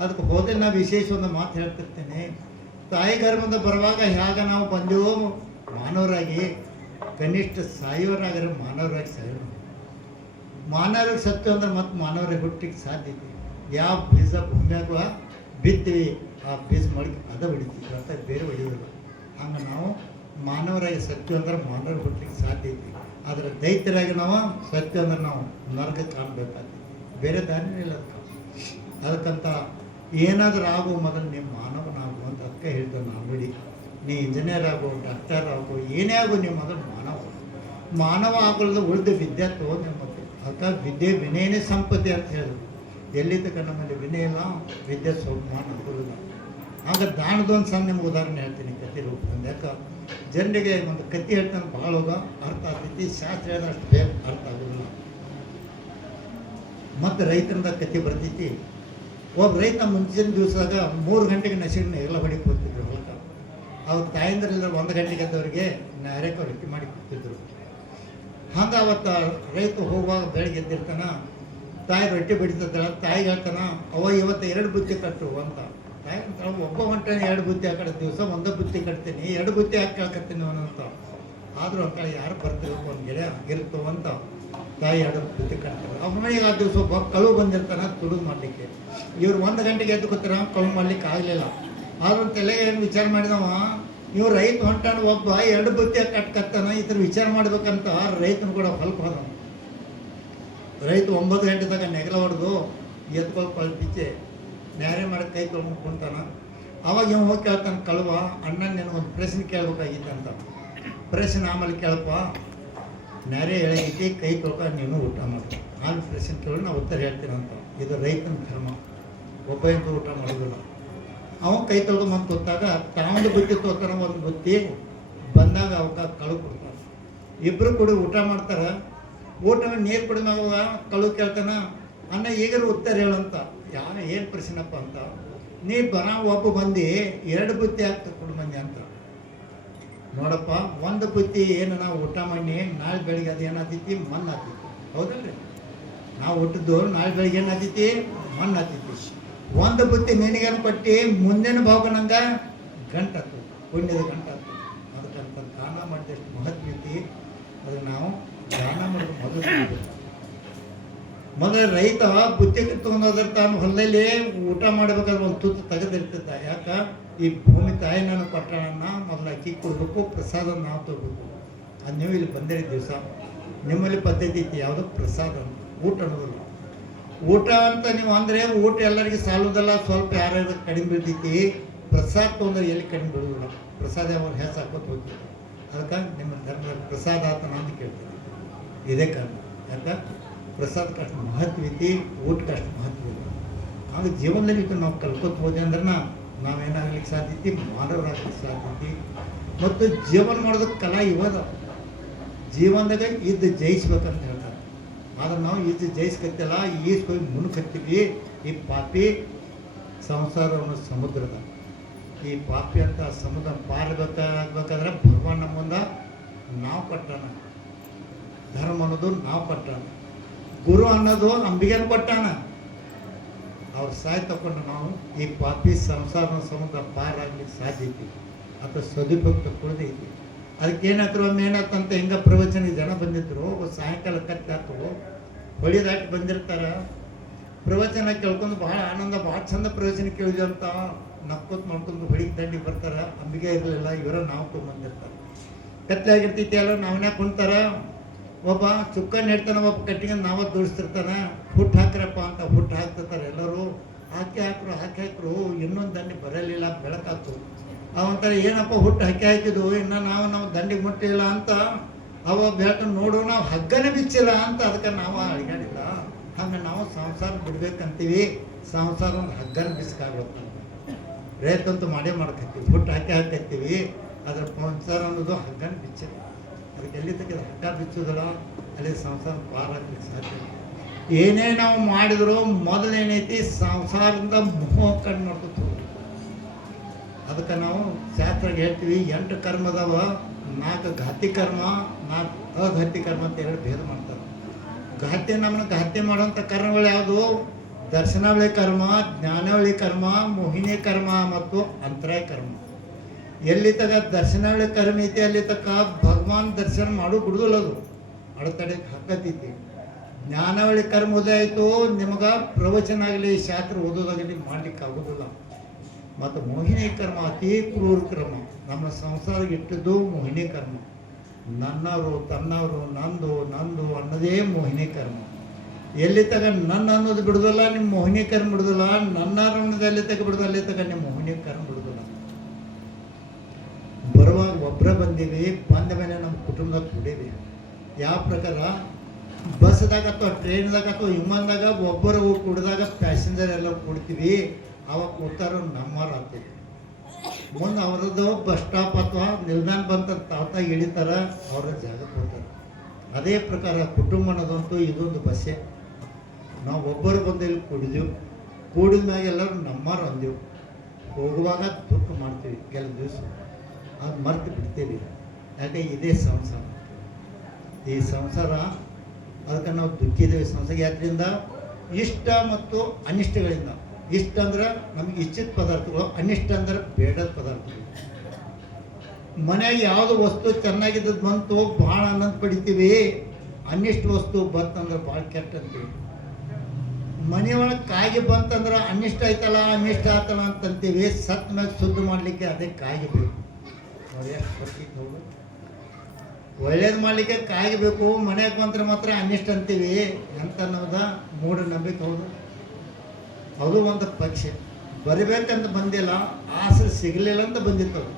ಅದಕ್ಕೆ ಹೋದ್ರೆ ನಾವು ವಿಶೇಷ ಒಂದು ಮಾತು ಹೇಳ್ತಿರ್ತೀನಿ, ತಾಯಿ ಗರ್ಭದಿಂದ ಬರುವಾಗ ಹೇಗೆ ನಾವು ಬಂದೆವು ಮಾನವರಾಗಿ, ಕನಿಷ್ಠ ಸಾಯೋರಾಗಿರೋ ಮಾನವರಾಗಿ ಸಾಯೋಣ. ಮಾನವರಿಗೆ ಸತ್ತು ಅಂದ್ರೆ ಮತ್ತೆ ಮಾನವರಿಗೆ ಹುಟ್ಟಿಗೆ ಸಾಧ್ಯ ಐತಿ. ಯಾವ ಬೀಜ ಭೂಮಿಯಾಗ ಬಿತ್ತೀವಿ ಆ ಬೀಜ ಮೊಳಕೆ ಅದ ಹೊಡಿತೀವಿ, ಹೊರತಾಗಿ ಬೇರೆ ಹೊಡಿಯೋದಿಲ್ಲ. ಹಂಗೆ ನಾವು ಮಾನವರಾಗಿ ಸತ್ತು ಅಂದ್ರೆ ಮಾನವರಿಗೆ ಹುಟ್ಟಿಗೆ ಸಾಧ್ಯ ಐತಿ. ಆದರೆ ದೈತ್ಯರಾಗಿ ನಾವು ಸತ್ಯ ಅಂದ್ರೆ ನಾವು ನರಕ ಕಾಣಬೇಕಾಗ್ತೈತಿ, ಬೇರೆ ದಾರಿ ಇಲ್ಲ. ಅದಕ್ಕಂತ ಏನಾದರೂ ಆಗೋ ಮೊದಲು ನೀವು ಮಾನವನಾಗು ಅಂತ ಅದಕ್ಕೆ ಹೇಳ್ತಾರೆ. ನಾವು ಬಿಡಿ, ನೀ ಇಂಜಿನಿಯರ್ ಆಗೋ, ಡಾಕ್ಟರ್ ಆಗೋ, ಏನೇ ಆಗೋ, ನೀವು ಮೊದಲು ಮಾನವ ಆಗೋದು ಉಳಿದ ವಿದ್ಯೆ ತಗೊಂಡು ಮತ್ತೆ. ಅದಕ್ಕೆ ವಿದ್ಯೆ ವಿನಯನೇ ಸಂಪತ್ತಿ ಅಂತ ಹೇಳಿದ್ರು. ಎಲ್ಲಿ ತಕ್ಕ ನಮ್ಮಲ್ಲಿ ವಿನಯ ಇಲ್ಲ, ವಿದ್ಯೆ ಸೌಮಾನ ಬರುವುದಿಲ್ಲ. ಆಗ ದಾನದೊಂದು ಸಣ್ಣ ನಿಮ್ಗೆ ಉದಾಹರಣೆ ಹೇಳ್ತೀನಿ ಕತೆ ರೂಪದಿಂದ. ಯಾಕೆ ಜನರಿಗೆ ಒಂದು ಕತೆ ಹೇಳ್ತಾನೆ, ಭಾಳ ಹೋಗ ಅರ್ಥ ಆಗ್ತೈತಿ, ಶಾಸ್ತ್ರ ಹೇಳಿದ್ರೆ ಅಷ್ಟು ಬೇಗ ಅರ್ಥ ಆಗೋದಿಲ್ಲ. ಮತ್ತು ರೈತರಿಂದ ಕತೆ ಬರ್ತೈತಿ. ಒಬ್ಬ ರೈತ ಮುಂಚಿನ ದಿವಸದಾಗ 3 ಗಂಟೆಗೆ ನಸಿನ ಎಲ್ಲ ಹೊಡಿಗೆ ಹೋಗ್ತಿದ್ರು ಹೊಲಕ್ಕೆ. ಅವ್ರ ತಾಯಿಂದ್ರೆಲ್ಲ 1 ಗಂಟೆಗೆ ಎದ್ದವರಿಗೆ ನ್ಯಾಯಕ್ಕೆ ರೊಟ್ಟಿ ಮಾಡಿ ಕೊಡ್ತಿದ್ರು. ಹಂಗೆ ಅವತ್ತು ರೈತ ಹೋಗುವಾಗ ಬೆಳಗ್ಗೆ ಎದ್ದಿರ್ತಾನ, ತಾಯಿ ರೊಟ್ಟಿ ಬಡಿತಿದ್ದಾಳ. ತಾಯಿಗೆ ಹೇಳ್ತಾನ, ಅವ ಇವತ್ತು 2 ಬುತ್ತಿ ಕಟ್ಟು ಅಂತ. ತಾಯಿ ಒಬ್ಬ ಹೊಂಟಾನೆ 2 ಬುತ್ತಿ ಹಾಕೋ ದಿವಸ 1 ಬುತ್ತಿ ಕಟ್ತೀನಿ, 2 ಬುತ್ತಿ ಹಾಕಿ ಹಾಕತ್ತೀನಿ ಅವನಂತ. ಆದರೂ ಅಂಕಳ ಯಾರು ಬರ್ತಿರ್ಬೇಕು ಒಂದು ಗೆಳೆ ಆಗಿರ್ತವ ಅಂತ ತಾಯಿ 2 ಬುತ್ತಿ ಕಟ್ತಾರೆ. ಅವ್ರ ಮನೆಗೆ ಆ ದಿವಸ ಒಬ್ಬ ಕಳು ಬಂದಿರ್ತಾನ ತುಡುಗು ಮಾಡಲಿಕ್ಕೆ. ಇವ್ರು 1 ಗಂಟೆಗೆ ಎದ್ದು ಕೂತಾರ, ಕಳು ಮಾಡ್ಲಿಕ್ಕೆ ಆಗಲಿಲ್ಲ. ಆದ್ರೂ ತಲೆ ಏನು ವಿಚಾರ ಮಾಡಿದವ, ಇವ್ರು ರೈತ ಹೊಂಟಾನ, ಒಬ್ಬ 2 ಬುತ್ತಿ ಕಟ್ಕತ್ತಾನ, ಈ ಥರ ವಿಚಾರ ಮಾಡ್ಬೇಕಂತ ರೈತನು ಕೂಡ ಹೊಲಕ್ಕೆ ಹೋದ. ರೈತ 9 ಗಂಟೆ ತನಕ ನೆಗಲ ಹೊಡೆದು ಎದ್ಕೊಳ್ ಪಿಚ್ಚೆ ನ್ಯಾರೆ ಮಾಡಿ ಕೈ ತೊಗೊಂಡು ಕುಂತಾನ. ಅವಾಗ ಇವ್ ಹೋಗಿ ಕೇಳ್ತಾನೆ, ಕಳುವ ಅಣ್ಣ ನೀನು ಒಂದು ಪ್ರಶ್ನೆ ಕೇಳ್ಬೇಕಾಗಿತ್ತಂತ. ಪ್ರಶ್ನೆ ಆಮೇಲೆ ಕೇಳಪ್ಪ, ನ್ಯಾರೆ ಹೇಳೈತಿ, ಕೈ ತೊಳ್ಕ ನೀನು ಊಟ ಮಾಡಿ, ಆಮೇಲೆ ಪ್ರಶ್ನೆ ಕೇಳಿ ನಾವು ಉತ್ತರ ಹೇಳ್ತೀನಿ ಅಂತ. ಇದು ರೈತನ ಧರ್ಮ, ಒಬ್ಬ ಇಂತ ಊಟ ಮಾಡೋದಿಲ್ಲ. ಅವನು ಕೈ ತೊಳ್ದು ಮತ್ತೆ ಗೊತ್ತಾಗ ತಾವೊಂದು ಬುತ್ತಿ ತೋತಾನ, ಒಂದು ಬುತ್ತಿ ಬಂದಾಗ ಅವಕ್ಕೆ ಕಳು ಕೊಡ್ತಾನೆ. ಇಬ್ಬರು ಕೂಡ ಊಟ ಮಾಡ್ತಾರೆ. ಊಟ ನೀರು ಕುಡಿದಾಗ ಕಳು ಕೇಳ್ತಾನ, ಅಣ್ಣ ಈಗಲೂ ಉತ್ತರ ಹೇಳಂತ. ಯಾರು ಏನು ಪ್ರಶ್ನಪ್ಪ ಅಂತ. ನೀ ಒಬ್ಬ ಬಂದು 2 ಬುತ್ತಿ ಹಾಕ್ತ ಕೊಡು ಮಂದಿ ಅಂತ. ನೋಡಪ್ಪ, 1 ಬುತ್ತಿ ಏನು ನಾವು ಊಟ ಮಾಡಿ ನಾಳೆ ಬೆಳಿಗ್ಗೆ ಅದು ಏನಾಗ್ತೈತಿ, ಮಣ್ಣು ಆಗ್ತೈತಿ, ಹೌದಲ್ರಿ? ನಾವು ಹುಟ್ಟಿದ್ದು ನಾಳೆ ಬೆಳಿಗ್ಗೆ ಏನಾಗ್ತೈತಿ, ಮಣ್ಣು ಆಗ್ತೈತಿ. 1 ಬುತ್ತಿ ನಿನಗೇನು ಕೊಟ್ಟು ಮುಂದಿನ ಭಾಗ ನಂಗೆ ಗಂಟಾಗ್ತದೆ, ಪುಣ್ಯದ ಗಂಟಾಗ್ತದೆ. ಅದಕ್ಕಂತ ದಾನ ಮಾಡಿದಷ್ಟು ಮಹತ್ವ ಐತಿ. ಅದಕ್ಕೆ ನಾವು ದಾನ ಮಾಡೋದು ಮೊದಲು ರೈತ ಬುತ್ತಿ ತೊಗೊಂಡೋದ್ರೆ ತಾನು ಹೊಲದಲ್ಲಿ ಊಟ ಮಾಡಬೇಕಾದ್ರೆ ಒಂದು ತುತ್ತು ತೆಗೆದಿರ್ತಿದ್ದ. ಯಾಕೆ ಈ ಭೂಮಿ ತಾಯಿ ನಾನು ಕೊಟ್ಟಳನ್ನ ಮೊದಲು ಅಕ್ಕಿ ಕೊಡಬೇಕು, ಪ್ರಸಾದ ನಾವು ತಗೋಬೇಕು. ಅದು ನೀವು ಇಲ್ಲಿ ಬಂದಿರಿ ದಿವಸ ನಿಮ್ಮಲ್ಲಿ ಪದ್ಧತಿ ಐತಿ, ಯಾವುದೋ ಪ್ರಸಾದ ಊಟ ಅನ್ನೋದಿಲ್ಲ. ಊಟ ಅಂತ ನೀವು ಅಂದರೆ ಊಟ ಎಲ್ಲರಿಗೆ ಸಾಲೋದಲ್ಲ, ಸ್ವಲ್ಪ ಯಾರ್ಯಾರು ಕಡಿಮೆ ಬೀಳ್ತೈತಿ. ಪ್ರಸಾದ ತೊಗೊಂಡ್ರೆ ಎಲ್ಲಿ ಕಡಿಮೆ ಬೀಳೋದಿಲ್ಲ. ಪ್ರಸಾದ ಯಾವಾಗ ಹೆಚ್ಚು ಹಾಕೋದು ಹೋಗ್ತೀವಿ. ಅದಕ್ಕೆ ನಿಮ್ಮ ಧರ್ಮದ ಪ್ರಸಾದ ಆತನ ಅಂತ ಕೇಳ್ತೀನಿ. ಇದೇ ಕಾರಣ. ಯಾಕೆ ಪ್ರಸಾದಕ್ಕೆ ಅಷ್ಟು ಮಹತ್ವ ಐತಿ, ಊಟಕ್ಕೆ ಅಷ್ಟು ಮಹತ್ವ ಐತಿ. ಹಾಗೆ ಜೀವನದಲ್ಲಿ ನಾವು ಕಲ್ಕೋತ ಹೋದೆ ಅಂದ್ರೆ ನಾವೇನಾಗ್ಲಿಕ್ಕೆ ಸಾಧ್ಯ ಐತಿ, ಮಾನವರಾಗ್ಲಿಕ್ಕೆ ಸಾಧ್ಯ ಐತಿ. ಮತ್ತು ಜೀವನ ಮಾಡೋದಕ್ಕೆ ಕಲಾ ಇವಾಗ ಜೀವನದಾಗ ಇದ್ದು ಜಯಿಸ್ಬೇಕಂತ ಹೇಳ್ತಾರೆ. ಆದ್ರೆ ನಾವು ಇದ್ದು ಜಯಿಸ್ಕತ್ತಿಲ್ಲ, ಈಸ್ಕೋಗಿ ಮುನ್ಕತ್ತೀವಿ. ಈ ಪಾಪಿ ಸಂಸಾರವನ್ನು ಸಮುದ್ರದ, ಈ ಪಾಪಿ ಅಂತ ಸಮುದ್ರ ಪಾರ್ಬೇಕಾದ್ರೆ ಭಗವಾನ್ ನಮ್ಮ ಮುಂದೆ ನಾವು ಕೊಟ್ಟಾನ. ಧರ್ಮ ಅನ್ನೋದು ನಾವು ಕೊಟ್ಟಾನ, ಗುರು ಅನ್ನೋದು ಅಂಬಿಗೆನ ಕೊಟ್ಟಾನ. ಅವ್ರ ಸಹಾಯ ತಗೊಂಡು ನಾವು ಈ ಪಾಪಿ ಸಂಸಾರ ಸಮುದ್ರ ಪಾರಾಗ್ಲಿಕ್ಕೆ ಸಾಧ್ಯ ಐತಿ. ಅಥವಾ ಸದುಪಯೋಗ ತಗೊಳ್ದೈತಿ. ಅದಕ್ಕೆ ಏನಾದ್ರು ಒಮ್ಮೆ ಏನಾಗ್ತಂತ ಹಿಂಗೆ ಪ್ರವಚನ ಜನ ಬಂದಿದ್ರು. ಸಾಯಂಕಾಲ ಕತ್ತಾತು ಹೊಳಿದಾಟಿ ಬಂದಿರ್ತಾರ. ಪ್ರವಚನ ಕೇಳ್ಕೊಂಡು ಭಾಳ ಆನಂದ, ಭಾಳ ಚಂದ ಪ್ರವಚನ ಕೇಳಿದ್ವಿ ಅಂತ ನಕ್ಕೋತ್ ಮಾಡ್ಕೊಂಡು ಹೊಳಿಗೆ ದಂಡಿಗೆ ಬರ್ತಾರ. ಅಂಬಿಗೆ ಇರಲಿಲ್ಲ, ಇವರ ನಾವು ತೊಗೊಂಬಂದಿರ್ತಾರೆ. ಕತ್ಲೆ ಆಗಿರ್ತೈತಿ ಅಲ್ಲ, ನಾವನ್ಯಾಕೆ ಕುಂತಾರ. ಒಬ್ಬ ಚುಕ್ಕನ್ ಹಿಡ್ತಾನೆ, ಒಬ್ಬ ಕಟ್ಟಿಗೆ ನಾವ ದುಡಿಸ್ತಿರ್ತಾನೆ, ಹುಟ್ಟು ಹಾಕ್ರಪ್ಪ ಅಂತ ಹುಟ್ಟು ಹಾಕ್ತಿರ್ತಾರೆ ಎಲ್ಲರೂ. ಹಾಕಿದ್ರು ಇನ್ನೊಂದು ದಂಡಿ ಬರಲಿಲ್ಲ, ಬೆಳಕಾತು. ಅವಂತಾರೆ ಏನಪ್ಪ ಹುಟ್ಟು ಹಾಕಿದ್ವು, ಇನ್ನು ನಾವು ದಂಡಿಗೆ ಮುಟ್ಟಿಲ್ಲ ಅಂತ ಅವ ಬೆಳಕ ನೋಡು, ನಾವು ಹಗ್ಗನೇ ಬಿಚ್ಚಿಲ್ಲ ಅಂತ ಅದಕ್ಕೆ ನಾವು ಅಳಿಗಾಡಿಲ್ಲ. ಹಂಗೆ ನಾವು ಸಂಸಾರ ಬಿಡ್ಬೇಕಂತೀವಿ, ಸಂಸಾರ ಒಂದು ಹಗ್ಗನ ಬಿಸ್ಕಾಗ್ಬೇಕು. ಪ್ರಯತ್ನ ಅಂತೂ ಮಾಡೇ ಮಾಡ್ಕತ್ತೀವಿ, ಹುಟ್ಟು ಹಾಕತ್ತೀವಿ, ಅದ್ರ ಸಂಸಾರ ಅನ್ನೋದು ಹಗ್ಗನ ಬಿಚ್ಚಿಲ್ಲ. ಅದಕ್ಕೆ ಎಲ್ಲಿ ತಕ್ಕ ಹಗ್ಗ ಬಿಚ್ಚೋದಿಲ್ಲ, ಅಲ್ಲಿ ಸಂಸಾರ ಪಾರ ಹಾಕ್ಲಿಕ್ಕೆ ಸಾಧ್ಯ. ಏನೇ ನಾವು ಮಾಡಿದ್ರು ಮೊದಲೇನೈತಿ ಸಂಸಾರದಿಂದ ಮೋಹ ಕಣ್ಣು ಮಾಡ್ಕೊತ ಹೋಗ್ಬೇಕು. ಅದಕ್ಕೆ ನಾವು ಶಾಸ್ತ್ರ ಹೇಳ್ತೀವಿ 8 ಕರ್ಮ ಅದಾವ, 4 ಘಾತಿ ಕರ್ಮ, 4 ಅಘಾತಿ ಕರ್ಮ ಅಂತ ಹೇಳಿ ಭೇದ ಮಾಡ್ತಾರೆ. ನಮ್ಮನ್ನ ಘಾತಿ ಮಾಡೋಂಥ ಕರ್ಮಗಳು ಯಾವುದು? ದರ್ಶನಾವಳಿ ಕರ್ಮ, ಜ್ಞಾನಾವಳಿ ಕರ್ಮ, ಮೋಹಿನಿ ಕರ್ಮ ಮತ್ತು ಅಂತರಾಯ ಕರ್ಮ. ಎಲ್ಲಿ ತಗ ದರ್ಶನಾವಳಿ ಕರ್ಮ ಐತಿ ಅಲ್ಲಿ ತಕ್ಕ ಭಗವಾನ್ ದರ್ಶನ ಮಾಡು ಬಿಡುದಿಲ್ಲ, ಅದು ಅಡತಡೆಗೆ ಹಾಕತೈತಿ. ಜ್ಞಾನಾವಳಿ ಕರ್ಮ ಓದಾಯಿತು, ನಿಮಗೆ ಪ್ರವಚನ ಆಗಲಿ ಶಾಸ್ತ್ರ ಓದೋದಾಗಲಿ ಮಾಡ್ಲಿಕ್ಕೆ ಆಗೋದಿಲ್ಲ. ಮತ್ತು ಮೋಹಿನಿ ಕರ್ಮ ಅತಿ ಕ್ರೂರ ಕರ್ಮ. ನಮ್ಮ ಸಂಸಾರಕ್ಕೆ ಇಟ್ಟಿದ್ದು ಮೋಹಿನಿ ಕರ್ಮ. ನನ್ನವರು ತನ್ನವರು ನಂದು ಅನ್ನೋದೇ ಮೋಹಿನಿ ಕರ್ಮ. ಎಲ್ಲಿ ತಗ ನನ್ನ ಅನ್ನೋದು ಬಿಡುದಿಲ್ಲ, ನಿಮ್ಮ ಮೋಹಿನಿ ಕರ್ಮ ಬಿಡುದಿಲ್ಲ. ನನ್ನ ಅನ್ನೋದು ಎಲ್ಲಿ ತಗ ಬಿಡುದು, ಅಲ್ಲಿ ತಗ ನಿಮ್ಮ ಮೋಹಿನಿ ಕರ್ಮ ಬಿಡುದಿಲ್ಲ. ಬರುವಾಗ ಒಬ್ಬರ ಬಂದೀವಿ, ಬಂದ ಮೇಲೆ ನಮ್ಮ ಕುಟುಂಬದಾಗ ಕೂಡೀವಿ. ಯಾವ ಪ್ರಕಾರ ಬಸ್ದಾಗ ಅಥವಾ ಟ್ರೈನ್ದಾಗ ಅಥವಾ ವಿಮಾನದಾಗ ಒಬ್ಬರು ಕುಡಿದಾಗ ಪ್ಯಾಸೆಂಜರ್ ಎಲ್ಲ ಕೊಡ್ತೀವಿ, ಅವಾಗ ಕೂತಾರು ನಮ್ಮವ್ರು ಆಗ್ತೀವಿ. ಮುಂದೆ ಅವ್ರದ್ದು ಬಸ್ ಸ್ಟಾಪ್ ಅಥವಾ ನಿಲ್ದಾಣ ಬಂತ ತಾವ್ತಾಗ ಇಳಿತಾರ, ಅವ್ರ ಜಾಗಕ್ಕೆ ಹೋಗ್ತಾರೆ. ಅದೇ ಪ್ರಕಾರ ಕುಟುಂಬ ಅನ್ನೋದಂತೂ ಇದೊಂದು ಬಸ್ಸೆ. ನಾವು ಒಬ್ಬರು ಬಂದು ಇಲ್ಲಿ ಕೂಡಿದ ಮ್ಯಾಗ ಎಲ್ಲರೂ ನಮ್ಮವ್ರು ಅಂದೆವು. ಹೋಗುವಾಗ ದುಃಖ ಮಾಡ್ತೀವಿ, ಕೆಲವು ದಿವಸ ಅದು ಮರ್ತು ಬಿಡ್ತೀವಿ. ಯಾಕೆ ಇದೇ ಸಂಸಾರ, ಈ ಸಂಸಾರ. ಅದಕ್ಕೆ ನಾವು ದುಃಖಿದ್ದೇವೆ ಸಂಸಾರ. ಯಾದ್ರಿಂದ ಇಷ್ಟ ಮತ್ತು ಅನಿಷ್ಟಗಳಿಂದ. ಇಷ್ಟ ಅಂದ್ರೆ ನಮಗೆ ಇಚ್ಛಿತ ಪದಾರ್ಥಗಳು, ಅನಿಷ್ಟ ಅಂದ್ರೆ ಬೇಡದ ಪದಾರ್ಥಗಳು. ಮನೆಯಾಗ ಯಾವುದು ವಸ್ತು ಚೆನ್ನಾಗಿದ್ದದ್ದು ಬಂತು ಭಾಳ ಆನಂದ ಪಡಿತೀವಿ, ಅನಿಷ್ಟ ವಸ್ತು ಬಂತಂದ್ರೆ ಭಾಳ ಕೆಟ್ಟ ಅಂತೀವಿ. ಮನೆಯೊಳಗೆ ಕಾಗಿ ಬಂತಂದ್ರೆ ಅನಿಷ್ಟ ಆಯ್ತಲ್ಲ ಅನಿಷ್ಟ ಆಯ್ತಲ್ಲ ಅಂತಂತೀವಿ. ಸತ್ ಮ್ಯಾಗ ಶುದ್ಧ ಮಾಡಲಿಕ್ಕೆ ಅದೇ ಕಾಗಿ ಬೇಕು. ಒಳ್ಳೇದು ಮಾಡಲಿಕ್ಕೆ ಕಾಗಿ ಬೇಕು. ಮನೆಯಾಗ ಬಂದ್ರೆ ಮಾತ್ರ ಅನಿಷ್ಟ ಅಂತೀವಿ. ಎಂತ ಅನ್ನೋದ ಮೂಢನಂಬಿಕೆ. ಹೌದು, ಅದು ಒಂದು ಪಕ್ಷ. ಬರಬೇಕಂತ ಬಂದಿಲ್ಲ, ಆಸರೆ ಸಿಗಲಿಲ್ಲ ಅಂತ ಬಂದಿತ್ತದು.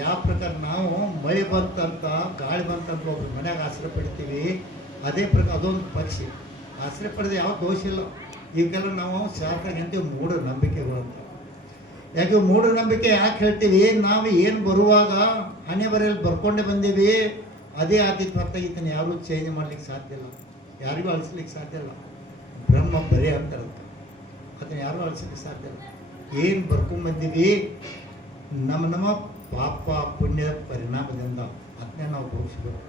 ಯಾವ ಪ್ರಕಾರ ನಾವು ಮಳೆ ಬಂತಂತ ಗಾಳಿ ಬಂತಂತ ಒಬ್ರು ಮನ್ಯಾಗ ಆಶ್ರಯ ಪಡಿತೀವಿ, ಅದೇ ಪ್ರಕಾರ ಅದೊಂದು ಪಕ್ಷಿ. ಆಶ್ರಯ ಪಡೆದ ಯಾವ ದೋಷ ಇಲ್ಲ. ಈಗೆಲ್ಲ ನಾವು ಶಾಸ್ತ್ರ ಅಂತೀವಿ ಮೂಢನಂಬಿಕೆಗಳು ಅಂತ. ಯಾಕೆ ಮೂಢನಂಬಿಕೆ ಯಾಕೆ ಹೇಳ್ತೀವಿ? ನಾವು ಏನು ಬರುವಾಗ ಹಣೆ ಬರೆಯಲ್ಲಿ ಬರ್ಕೊಂಡೇ ಬಂದೀವಿ, ಅದೇ ಆದಿತ್ಯ ಹೊರತಾಗಿದ್ದಾನೆ. ಯಾರೂ ಚೇಂಜ್ ಮಾಡ್ಲಿಕ್ಕೆ ಸಾಧ್ಯ ಇಲ್ಲ, ಯಾರಿಗೂ ಅಳಿಸ್ಲಿಕ್ಕೆ ಸಾಧ್ಯ ಇಲ್ಲ. ಬ್ರಹ್ಮ ಬರೇ ಅಂತಾರೆ, ಅದನ್ನು ಯಾರೂ ಅಳಿಸ್ಲಿಕ್ಕೆ ಸಾಧ್ಯ ಇಲ್ಲ. ಏನು ಬರ್ಕೊಂಡ್ಬಂದೀವಿ ನಮ್ಮ ಪಾಪ ಪುಣ್ಯದ ಪರಿಣಾಮದಿಂದ ಅದನ್ನೇ ನಾವು ಭೋಗಿಸ್ಬೇಕು.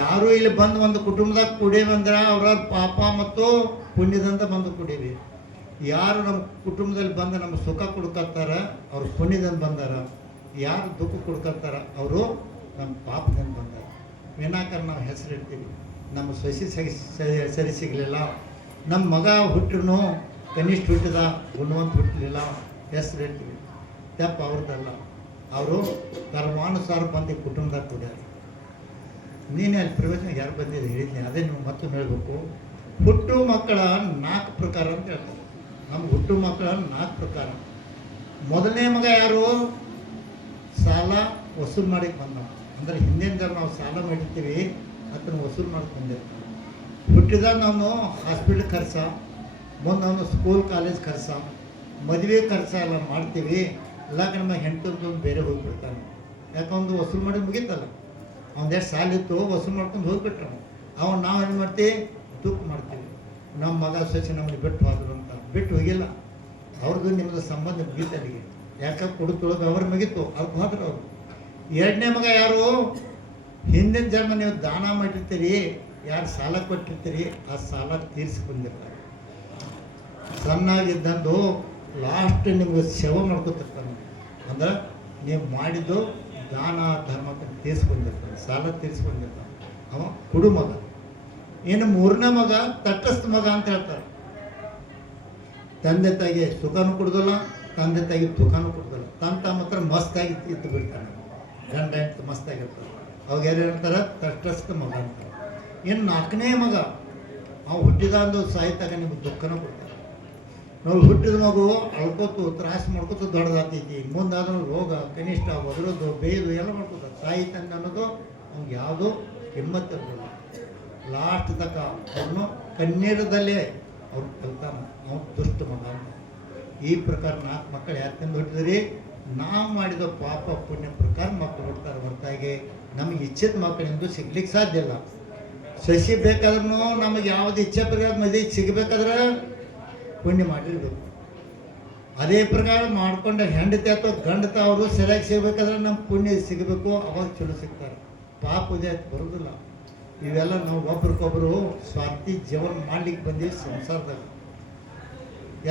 ಯಾರು ಇಲ್ಲಿ ಬಂದು ಒಂದು ಕುಟುಂಬದಾಗ ಕುಡೀವಿ ಅಂದ್ರೆ ಅವ್ರವ್ರ ಪಾಪ ಮತ್ತು ಪುಣ್ಯದಿಂದ ಬಂದು ಕುಡೀವಿ. ಯಾರು ನಮ್ಮ ಕುಟುಂಬದಲ್ಲಿ ಬಂದು ನಮ್ಮ ಸುಖ ಕೊಡ್ಕೊತಾರ ಅವ್ರು ಪುಣ್ಯದಿಂದ ಬಂದಾರ, ಯಾರು ದುಃಖ ಕೊಡ್ಕೊತಾರ ಅವರು ನಮ್ಮ ಪಾಪದಿಂದ ಬಂದಾರ. ವಿನಾಕಾರಣ ನಾವು ಹೆಸರಿಡ್ತೀವಿ. ನಮ್ಮ ಸೊಸಿ ಸರಿ ಸಿಗಲಿಲ್ಲ, ನಮ್ಮ ಮಗ ಹುಟ್ಟರು ಕನಿಷ್ಠ ಹುಟ್ಟಿದ ಗುಣವಂತ ಹುಟ್ಟಲಿಲ್ಲ ಹೆಸರಿಡ್ತೀವಿ. ತಪ್ಪ ಅವ್ರದ್ದಲ್ಲ. ಅವರು ಧರ್ಮಾನುಸಾರ ಬಂದು ಕುಟುಂಬದಾಗ ಕೊಡ್ಯಾರ. ನೀನೇ ಅಲ್ಲಿ ಪ್ರವೇಶ ಯಾರು ಬಂದಿದೆ ಹೇಳಿದ್ನಿ, ಅದೇ ನೀವು ಮತ್ತೊಮ್ಮೆ ಹೇಳಬೇಕು. ಹುಟ್ಟು ಮಕ್ಕಳ 4 ಪ್ರಕಾರ ಅಂತ ಹೇಳ್ತಾರೆ. ನಮ್ಮ ಹುಟ್ಟು ಮಕ್ಕಳ 4 ಪ್ರಕಾರ. ಮೊದಲನೇ ಮಗ ಯಾರು? ಸಾಲ ವಸೂಲು ಮಾಡಿಕ್ಕೆ ಬಂದ. ಅಂದರೆ ಹಿಂದಿನ ಜನ ನಾವು ಸಾಲ ಮಾಡಿರ್ತೀವಿ, ಅದನ್ನು ವಸೂಲು ಮಾಡ್ಕೊಂಡಿರ್ತೀವಿ. ಹುಟ್ಟಿದಾಗ ನಾವು ಹಾಸ್ಪಿಟ್ಲ್ ಖರ್ಚ, ಮುಂದೆ ಅವನು ಸ್ಕೂಲ್ ಕಾಲೇಜ್ ಖರ್ಚ, ಮದುವೆ ಖರ್ಚ ಎಲ್ಲ ಮಾಡ್ತೀವಿ. ಎಲ್ಲ ನಮ್ಮ ಹೆಂಡತಿ ಬೇರೆ ಹೋಗಿಬಿಡ್ತಾನೆ. ಯಾಕಂದು ವಸೂಲು ಮಾಡಿ ಮುಗೀತಲ್ಲ. ಅವ್ನದೆಷ್ಟು ಸಾಲ ಇತ್ತು ವಸೂಲು ಮಾಡ್ಕೊಂಡು ಹೋಗ್ಬಿಟ್ರೆ ನಾವು ಏನು ಮಾಡ್ತೀವಿ? ದುಃಖ ಮಾಡ್ತೀವಿ. ನಮ್ಮ ಮಗ ಸೊಸೆ ನಮ್ಮನ್ನು ಬಿಟ್ಟು ಹೋದ್ರು ಅಂತ. ಬಿಟ್ಟು ಹೋಗಿಲ್ಲ, ಅವ್ರದ್ದು ನಿಮ್ಮದು ಸಂಬಂಧ ಮುಗೀತು ಅಲ್ಲಿಗೆ. ಯಾಕೆ ಕೊಡುತ್ತೊಳಗೆ ಅವ್ರು ಮುಗೀತು, ಅದಕ್ಕೆ ಹೋದ್ರು ಅವರು. 2ನೇ ಮಗ ಯಾರು? ಹಿಂದಿನ ಜನ್ಮ ನೀವು ದಾನ ಮಾಡಿರ್ತೀರಿ, ಯಾರು ಸಾಲ ಕೊಟ್ಟಿರ್ತೀರಿ ಆ ಸಾಲ ತೀರಿಸ್ಕೊಂಡಿರ್ತಾರೆ. ಸಣ್ಣಾಗಿದ್ದಂದು ಲಾಸ್ಟ್ ನಿಮ್ಗೆ ಸೇವೆ ಮಾಡ್ಕೊತಿರ್ತಾನೆ. ಅಂದ್ರೆ ನೀವು ಮಾಡಿದ್ದು ದಾನ ಧರ್ಮ ತೀರಿಸ್ಕೊಂಡಿರ್ತಾನೆ, ಸಾಲ ತೀರಿಸ್ಕೊಂಡಿರ್ತಾನೆ. ಅವ ಕುಡು ಮಗ. ಇನ್ನು 3ನೇ ಮಗ ತಟಸ್ಥ ಮಗ ಅಂತ ಹೇಳ್ತಾರೆ. ತಂದೆ ತಾಯಿಗೆ ಸುಖನೂ ಕೊಡೋದಿಲ್ಲ, ತಂದೆ ತಾಯಿಗೆ ದುಃಖನೂ ಕೊಡೋದಿಲ್ಲ. ತಮ್ಮ ಹತ್ರ ಮಸ್ತಾಗಿ ಇದ್ದು ಬಿಡ್ತಾನೆ. ಗಂಡ ಹೆಂಡತಿ ಮಸ್ತಾಗಿರ್ತಾರೆ. ಅವಾಗ ಯಾರು ಹೇಳ್ತಾರೆ ತಟಸ್ಥ ಮಗ ಅಂತಾರೆ. ಇನ್ನು 4ನೇ ಮಗ ಅವು ಹುಟ್ಟಿದ ಅಂದು ಸಾಯ್ತಾಗ ನಿಮ್ಗೆ ದುಃಖನ ಕೊಡ್ತಾರೆ. ನಾವು ಹುಟ್ಟಿದ ಮಗು ಅಳ್ಕೋತು ತ್ರಾಸ ಮಾಡ್ಕೋತು ದೊಡ್ಡದಾಗ್ತೈತಿ, ಮುಂದಾದ್ರೂ ರೋಗ ಕನಿಷ್ಠ ಒದರೋದು ಬೇಯ್ದು ಎಲ್ಲ ಮಾಡ್ಕೋತಾರೆ. ಸಾಯ್ತಾನೆ ಅನ್ನೋದು ಅವ್ನಿಗೆ ಯಾವುದೂ ಹಿಮ್ಮತ್ತಿರಲಿಲ್ಲ. ಲಾಸ್ಟ್ ತನಕ ಅವನು ಕಣ್ಣೀರದಲ್ಲೇ ಅವ್ರು ಕಲ್ತಾನ ಅವ್ನು ದುಷ್ಟ ಮಗ ಅಂತ. ಈ ಪ್ರಕಾರ 4 ಮಕ್ಕಳು ಯಾಕೆಂದು ಹುಟ್ಟಿದ್ರಿ? ನಾವು ಮಾಡಿದ ಪಾಪ ಪುಣ್ಯ ಪ್ರಕಾರ ಮಕ್ಕಳು ಹುಡ್ತಾರೆ ಹೊರತಾಗಿ ನಮಗೆ ಇಚ್ಛಿತ ಮಕ್ಕಳೆಂದು ಸಿಗ್ಲಿಕ್ಕೆ ಸಾಧ್ಯ ಇಲ್ಲ. ಸಸಿ ಬೇಕಾದ್ರೂ ನಮಗೆ ಯಾವ್ದು ಇಚ್ಛೆ ಪ್ರಕಾರ ಮದುವೆ ಸಿಗಬೇಕಾದ್ರೆ ಪುಣ್ಯ ಮಾಡಿರ್ಬೇಕು. ಅದೇ ಪ್ರಕಾರ ಮಾಡ್ಕೊಂಡ ಹೆಂಡತಿ ಅಥವಾ ಗಂಡತ ಅವರು ಸರಿಯಾಗಿ ಸಿಗಬೇಕಾದ್ರೆ ನಮ್ಮ ಪುಣ್ಯ ಸಿಗಬೇಕು, ಅವಾಗ ಚಲೋ ಸಿಗ್ತಾರೆ. ಪಾಪ ಉದಯ ಬರೋದಿಲ್ಲ. ಇವೆಲ್ಲ ನಾವು ಒಬ್ರಿಗೊಬ್ರು ಸ್ವಾರ್ಥಿ ಜೀವನ ಮಾಡ್ಲಿಕ್ಕೆ ಬಂದೀವಿ. ಸಂಸಾರದಾಗ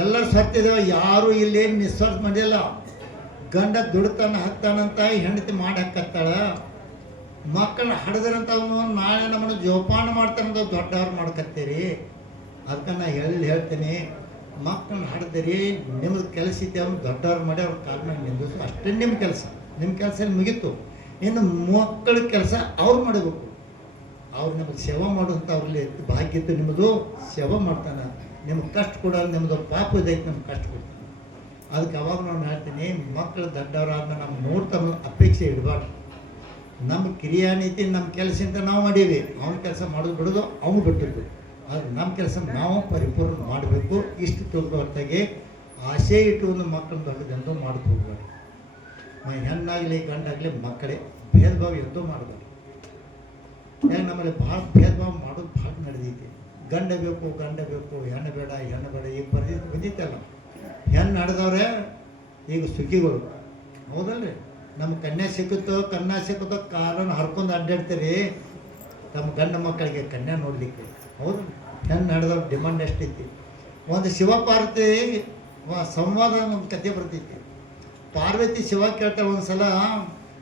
ಎಲ್ಲ ಸ್ವಾರ್ಥ ಇದಾವೆ, ಯಾರು ಇಲ್ಲಿ ನಿಸ್ವಾರ್ಥ ಮಾಡಿಲ್ಲ. ಗಂಡ ದುಡ್ತಾನ ಹಾಕ್ತಾನಂತ ಹೆಂಡತಿ ಮಾಡಿ ಹಾಕತ್ತಾಳ. ಮಕ್ಕಳನ್ನ ಹಡ್ದ್ರಂತ ಅವನು ನಾಳೆ ನಮ್ಮನ್ನು ಜೋಪಾನ ಮಾಡ್ತಾನಂತ ದೊಡ್ಡವ್ರು ಮಾಡ್ಕತ್ತೀರಿ. ಅದಕ್ಕೆ ನಾ ಹೇಳ್ತೀನಿ, ಮಕ್ಕಳನ್ನ ಹಡ್ದಿರಿ, ನಿಮ್ದು ಕೆಲಸ ಐತಿ, ಅವ್ನು ದೊಡ್ಡವ್ರು ಮಾಡಿ ಅವ್ರ ಕಾಲ ಮೇಲೆ ನಿಂದಿಸು, ಅಷ್ಟೇ ನಿಮ್ಮ ಕೆಲಸ. ನಿಮ್ಮ ಕೆಲಸ ಮುಗೀತು. ಇನ್ನು ಮಕ್ಕಳ ಕೆಲಸ ಅವ್ರು ಮಾಡಬೇಕು. ಅವ್ರು ನಿಮಗೆ ಸೇವೆ ಮಾಡುವಂಥ ಅವ್ರಲ್ಲಿ ಭಾಗ್ಯ ಇತ್ತು, ನಿಮ್ಮದು ಸೇವೆ ಮಾಡ್ತಾನೆ. ನಿಮ್ಗೆ ಕಷ್ಟ ಕೂಡ ನಿಮ್ಮದು ಪಾಪ ಇದೈತೆ, ನಮ್ಗೆ ಕಷ್ಟ ಕೊಡ್ತಾನೆ. ಅದಕ್ಕೆ ಅವಾಗ ನಾನು ಹೇಳ್ತೀನಿ, ಮಕ್ಕಳು ದೊಡ್ಡವರಾದ್ಮೇಲೆ ನಮ್ಮ ನೋಡ್ತಾನ ಅಪೇಕ್ಷೆ ಇಡಬಾರ್ದು. ನಮ್ಮ ಕ್ರಿಯಾನೀತಿ ನಮ್ಮ ಕೆಲಸದಿಂದ ನಾವು ಮಾಡೀವಿ, ಅವನ ಕೆಲಸ ಮಾಡೋದು ಬಿಡೋದು ಅವನು ಬಿಟ್ಟಿದ್ದು. ಆದರೆ ನಮ್ಮ ಕೆಲಸ ನಾವು ಪರಿಪೂರ್ಣ ಮಾಡಬೇಕು. ಇಷ್ಟು ಹೊರತಾಗಿ ಆಸೆ ಇಟ್ಟು ಒಂದು ಮಕ್ಕಳನ್ನ ದೊಡ್ಡದೆಂದು ಮಾಡೋದು ಹೋಗ್ಬಾರ್ದು. ಹೆಣ್ಣಾಗಲಿ ಗಂಡಾಗಲಿ ಮಕ್ಕಳೇ ಭೇದ ಭಾವ ಎಂದೂ ಮಾಡಬಾರ್ದು. ಯಾಕೆ ನಮ್ಮಲ್ಲಿ ಭಾಳ ಭೇದ ಭಾವ ಮಾಡೋದು ಭಾಳ ನಡೆದೈತಿ. ಗಂಡ ಬೇಕು ಹೆಣ್ಣು ಬೇಡ ಈಗ ಬಂದಿತ್ತಲ್ಲ. ಹೆಣ್ಣು ನಡೆದವ್ರೆ ಈಗ ಸುಖಿಗಳು, ಹೌದಲ್ರಿ? ನಮ್ಮ ಕನ್ಯಾ ಸಿಕ್ಕುತ್ತೋ ಕಾರಣ ಹರ್ಕೊಂಡು ಅಡ್ಡಾಡ್ತೀರಿ ನಮ್ಮ ಗಂಡ ಮಕ್ಕಳಿಗೆ ಕನ್ಯಾ ನೋಡಲಿಕ್ಕೆ, ಹೌದು? ಹೆಣ್ಣು ನಡೆದವ್ರ ಡಿಮಾಂಡ್ ಎಷ್ಟೈತಿ. ಒಂದು ಶಿವ ಪಾರ್ವತಿ ಸಂವಾದ ಒಂದು ಕತೆ ಬರ್ತೈತಿ. ಪಾರ್ವತಿ ಶಿವ ಕೇಳ್ತಾಳೆ ಒಂದ್ಸಲ,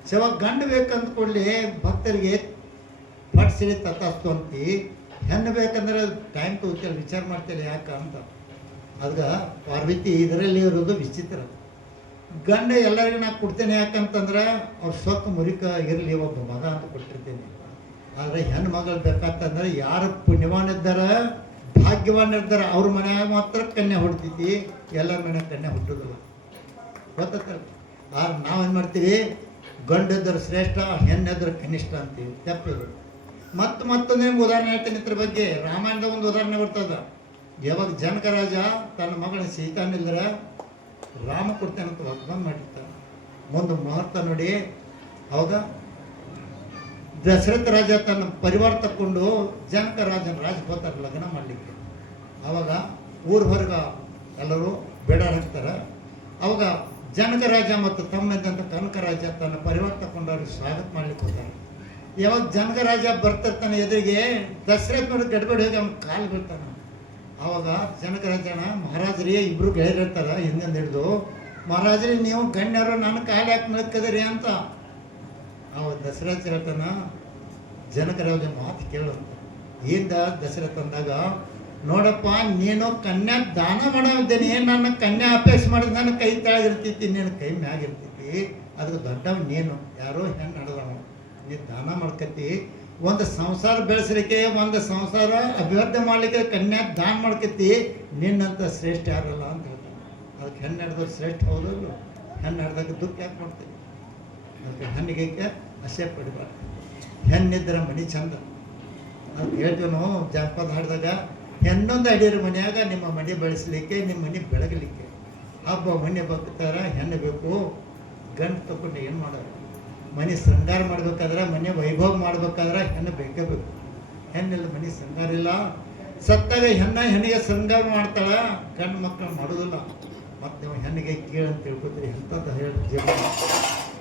ಶಿವ ಗಂಡು ಬೇಕಂತ ಕೂಡಲೇ ಭಕ್ತರಿಗೆ ಪಟ್ ಸಿಡಿ ತತ್ತಾಸ್ತು ಅಂತಿ, ಹೆಣ್ಣು ಬೇಕಂದ್ರೆ ಟೈಮ್ ತಗೋತಿಲ್ಲ, ವಿಚಾರ ಮಾಡ್ತಿಲ್ಲ ಯಾಕೆ ಅಂತ. ಅದಕ್ಕೆ ಪಾರ್ವತಿ ಇದರಲ್ಲಿ ಇರೋದು ವಿಚಿತ್ರ. ಗಂಡ ಎಲ್ಲರಿಗೂ ನಾ ಕೊಡ್ತೇನೆ ಯಾಕಂತಂದ್ರೆ ಅವ್ರ ಸೊಕ್ಕ ಮುರಿಕ ಇರಲಿ, ಒಬ್ಬ ಮಗ ಅಂತ ಕೊಟ್ಟಿರ್ತೀನಿ. ಆದರೆ ಹೆಣ್ಣು ಮಗಳು ಬೇಕಂತಂದ್ರೆ ಯಾರು ಪುಣ್ಯವಾನ್ ಇದ್ದಾರ, ಭಾಗ್ಯವಾನ್ ಇರ್ತಾರೆ, ಅವ್ರ ಮನ್ಯಾಗ ಮಾತ್ರ ಕನ್ಯಾ ಹುಡ್ತೈತಿ, ಎಲ್ಲರ ಮನ್ಯಾಗ ಕನ್ಯಾ ಹುಟ್ಟೋದಿಲ್ಲ, ಗೊತ್ತಲ್ಲ? ಆದ್ರೆ ನಾವೇನು ಮಾಡ್ತೀವಿ, ಗಂಡಿದ್ದರೆ ಶ್ರೇಷ್ಠ, ಹೆಣ್ಣಿದ್ರೆ ಕನಿಷ್ಠ ಅಂತೀವಿ. ತಪ್ಪಿದ್ರು. ಮತ್ತೊಂದು ನಿಮ್ಗೆ ಉದಾಹರಣೆ ಹೇಳ್ತೀನಿ ಇದ್ರ ಬಗ್ಗೆ. ರಾಮಾಯಣದ ಒಂದು ಉದಾಹರಣೆ ಬರ್ತದ. ಯಾವಾಗ ಜನಕ ರಾಜ ತನ್ನ ಮಗಳ ಸೀತಾನಿಲ್ಲರ ರಾಮ ಕೊಡ್ತೇನಂತ ವಾಗ್ದಾನ ಮಾಡಿರ್ತಾನೆ. ಒಂದು ಮುಹೂರ್ತ ನೋಡಿ, ಅವಾಗ ದಶರಥ ರಾಜ ತನ್ನ ಪರಿವಾರ ತಕ್ಕೊಂಡು ಜನಕ ರಾಜಗೋತಾರ ಲಗ್ನ ಮಾಡಲಿಕ್ಕೆ. ಅವಾಗ ಊರ ಹೊರಗ ಎಲ್ಲರೂ ಬೇಡ ಹಾಕ್ತಾರೆ. ಅವಾಗ ಜನಕ ರಾಜ ಮತ್ತು ತಮ್ಮದಂತ ಕನಕ ರಾಜ ತನ್ನ ಪರಿವಾರ ತಕ್ಕೊಂಡು ಅವ್ರಿಗೆ ಸ್ವಾಗತ ಮಾಡ್ಲಿಕ್ಕೆ ಹೋಗ್ತಾರೆ. ಯಾವಾಗ ಜನಕ ರಾಜ ಬರ್ತಿರ್ತಾನೆ ಎದುರಿಗೆ, ದಶರಥ ನೋಡಿ ಗಡ್ಬಡಿ ಹೋಗಿ ಅವ್ನ ಕಾಲು ಬೀಳ್ತಾನೆ. ಆವಾಗ ಜನಕ ರಾಜನ ಮಹಾರಾಜರಿಗೆ ಇಬ್ರು ಗೆಳೆಯರಿರ್ತಾರೆ ಹಿಂದಿಂದ ಹಿಡಿದು, ಮಹಾರಾಜರಿ ನೀವು ಗಣ್ಯರು ನನ್ನ ಕಾಲು ಯಾಕೆ ನಡ್ಕದ್ರಿ ಅಂತ. ಅವಾಗ ದಶರಥ ಹೇಳ್ತಾನ, ಜನಕ ರಾಜ ಮಾತು ಕೇಳುವಂತ. ಏನ್ದ ದಶರಥ ಅಂದಾಗ, ನೋಡಪ್ಪ ನೀನು ಕನ್ಯಾ ದಾನ ಮಾಡೋದೇನೆ, ನನ್ನ ಕನ್ಯಾ ಅಪೇಕ್ಷೆ ಮಾಡಿದ ನನ್ನ ಕೈ ತಾಳಿರ್ತೈತಿ, ನಿನ್ನ ಕೈ ಮ್ಯಾಗಿರ್ತೈತಿ. ಅದಕ್ಕೆ ದೊಡ್ಡವ ನೀನು, ಯಾರೋ ಹೆಣ್ಣು ನಡೆದವ, ನೀನು ದಾನ ಮಾಡ್ಕತ್ತಿ. ಒಂದು ಸಂಸಾರ ಬೆಳೆಸಲಿಕ್ಕೆ, ಒಂದು ಸಂಸಾರ ಅಭಿವೃದ್ಧಿ ಮಾಡಲಿಕ್ಕೆ ಕನ್ಯಾ ದಾನ ಮಾಡ್ಕತ್ತಿ, ನಿನ್ನಂತ ಶ್ರೇಷ್ಠ ಯಾರಲ್ಲ ಅಂತ ಹೇಳ್ತಾನೆ. ಅದಕ್ಕೆ ಹೆಣ್ಣು ನಡೆದವ್ರು ಶ್ರೇಷ್ಠ ಹೌದಲ್ಲ. ಹೆಣ್ಣು ನಡೆದಾಗ ದುಃಖ ಯಾಕೆ ಮಾಡ್ತೀವಿ? ಅದಕ್ಕೆ ಹೆಣ್ಣಿಗೆ ಆಸೆ ಪಡಿಬಾರ್ದು. ಹೆಣ್ಣಿದ್ರೆ ಮನೆ ಚಂದ. ಅದಕ್ಕೆ ಹೇಳ್ತೀವಿ ನಾವು ಜಾನಪದ ಹಾಡಿದಾಗ, ಹೆಣ್ಣೊಂದು ಅಡಿಯರ ಮನೆಯಾಗ ನಿಮ್ಮ ಮನೆ ಬೆಳೆಸಲಿಕ್ಕೆ, ನಿಮ್ಮ ಮನೆ ಬೆಳಗಲಿಕ್ಕೆ. ಹಬ್ಬ ಮನೆ ಬಗ್ತಾರ, ಹೆಣ್ಣು ಬೇಕು. ಗಂಡು ತಗೊಂಡು ಏನು ಮಾಡೋದು? ಮನೆ ಶೃಂಗಾರ ಮಾಡ್ಬೇಕಾದ್ರೆ, ಮನೆ ವೈಭವ ಮಾಡ್ಬೇಕಾದ್ರೆ ಹೆಣ್ಣು ಬೇಕೇ ಬೇಕು. ಹೆಣ್ಣಿಲ್ಲ ಮನೆ ಶೃಂಗಾರ ಇಲ್ಲ. ಸತ್ತಾಗ ಹೆಣ್ಣಿಗೆ ಶೃಂಗಾರ ಮಾಡ್ತಾಳ, ಗಂಡು ಮಕ್ಕಳು ಮಾಡೋದಿಲ್ಲ. ಮತ್ತು ನೀವು ಹೆಣ್ಣಿಗೆ ಕೀಳಂತ ತಿಳ್ಕೊತೀರಿ, ಎಂಥದ್ದು ಹೇಳಿ ಜೀವನ.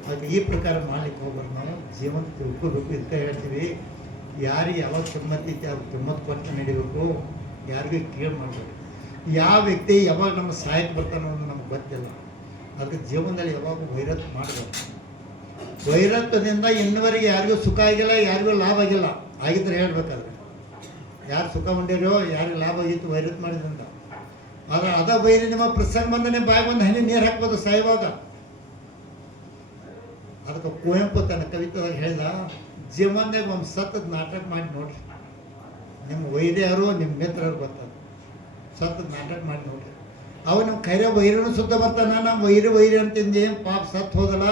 ಅದಕ್ಕೆ ಈ ಪ್ರಕಾರ ಮಾಡ್ಲಿಕ್ಕೆ ಹೋಗ್ಬಾರ್ದು. ನಾವು ಜೀವನ ತಿಳ್ಕೋಬೇಕು. ಇದಕ್ಕೆ ಹೇಳ್ತೀವಿ, ಯಾರಿಗೆ ಯಾವಾಗ ಕಿಮ್ಮತ್ತು ಐತಿ ಅವ್ರು ಕಿಮ್ಮತ್ತು ಕೊಟ್ಟು ನಡಿಬೇಕು, ಯಾರಿಗೂ ಕೀಳು ಮಾಡಬೇಕು. ಯಾವ ವ್ಯಕ್ತಿ ಯಾವಾಗ ನಮ್ಮ ಸಹಾಯಕ್ಕೆ ಬರ್ತಾನೋ ಅನ್ನೋದು ನಮ್ಗೆ ಗೊತ್ತಿಲ್ಲ. ಅದಕ್ಕೆ ಜೀವನದಲ್ಲಿ ಯಾವಾಗ ವೈರತ್ವ ಮಾಡಬೇಕು. ವೈರತ್ವದಿಂದ ಇನ್ನುವರೆಗೆ ಯಾರಿಗೂ ಸುಖ ಆಗಿಲ್ಲ, ಯಾರಿಗೂ ಲಾಭ ಆಗಿಲ್ಲ. ಆಗಿದ್ರೆ ಹೇಳ್ಬೇಕಾದ್ರೆ ಯಾರು ಸುಖ ಹೊಂದಿರೋ, ಯಾರಿಗೆ ಲಾಭ ಆಗಿತ್ತು ವೈರತ್ವ ಮಾಡಿದ್ರಿಂದ. ಆದರೆ ಅದ ಬೈರಿ ನಿಮ್ಮ ಪ್ರಸಂಗ ಬಂದನೆ ಬಾಯಿ ಬಂದು ಹನಿ ನೀರು ಹಾಕ್ಬೋದು ಸಾಯುವಾಗ. ಅದಕ್ಕೆ ಕುವೆಂಪು ತನ್ನ ಕವಿತೆದಾಗ ಹೇಳಿದ, ಜೀವನದಾಗ ಒಂದು ಸತ್ತದ ನಾಟಕ ಮಾಡಿ ನೋಡ್ರಿ, ನಿಮ್ಮ ವೈರ್ಯರು ನಿಮ್ಮ ಮಿತ್ರರು ಗೊತ್ತದ, ಸತ್ತದ ನಾಟಕ ಮಾಡಿ ನೋಡ್ರಿ. ಅವ ನಮ್ಮ ಕೈರ ವೈರ್ಯನೂ ಸುತ್ತ ಬರ್ತಾನ, ನಮ್ಮ ವೈರಿ ಅಂತಂದು ಏನು ಪಾಪ ಸತ್ತು ಹೋದಲ್ಲ,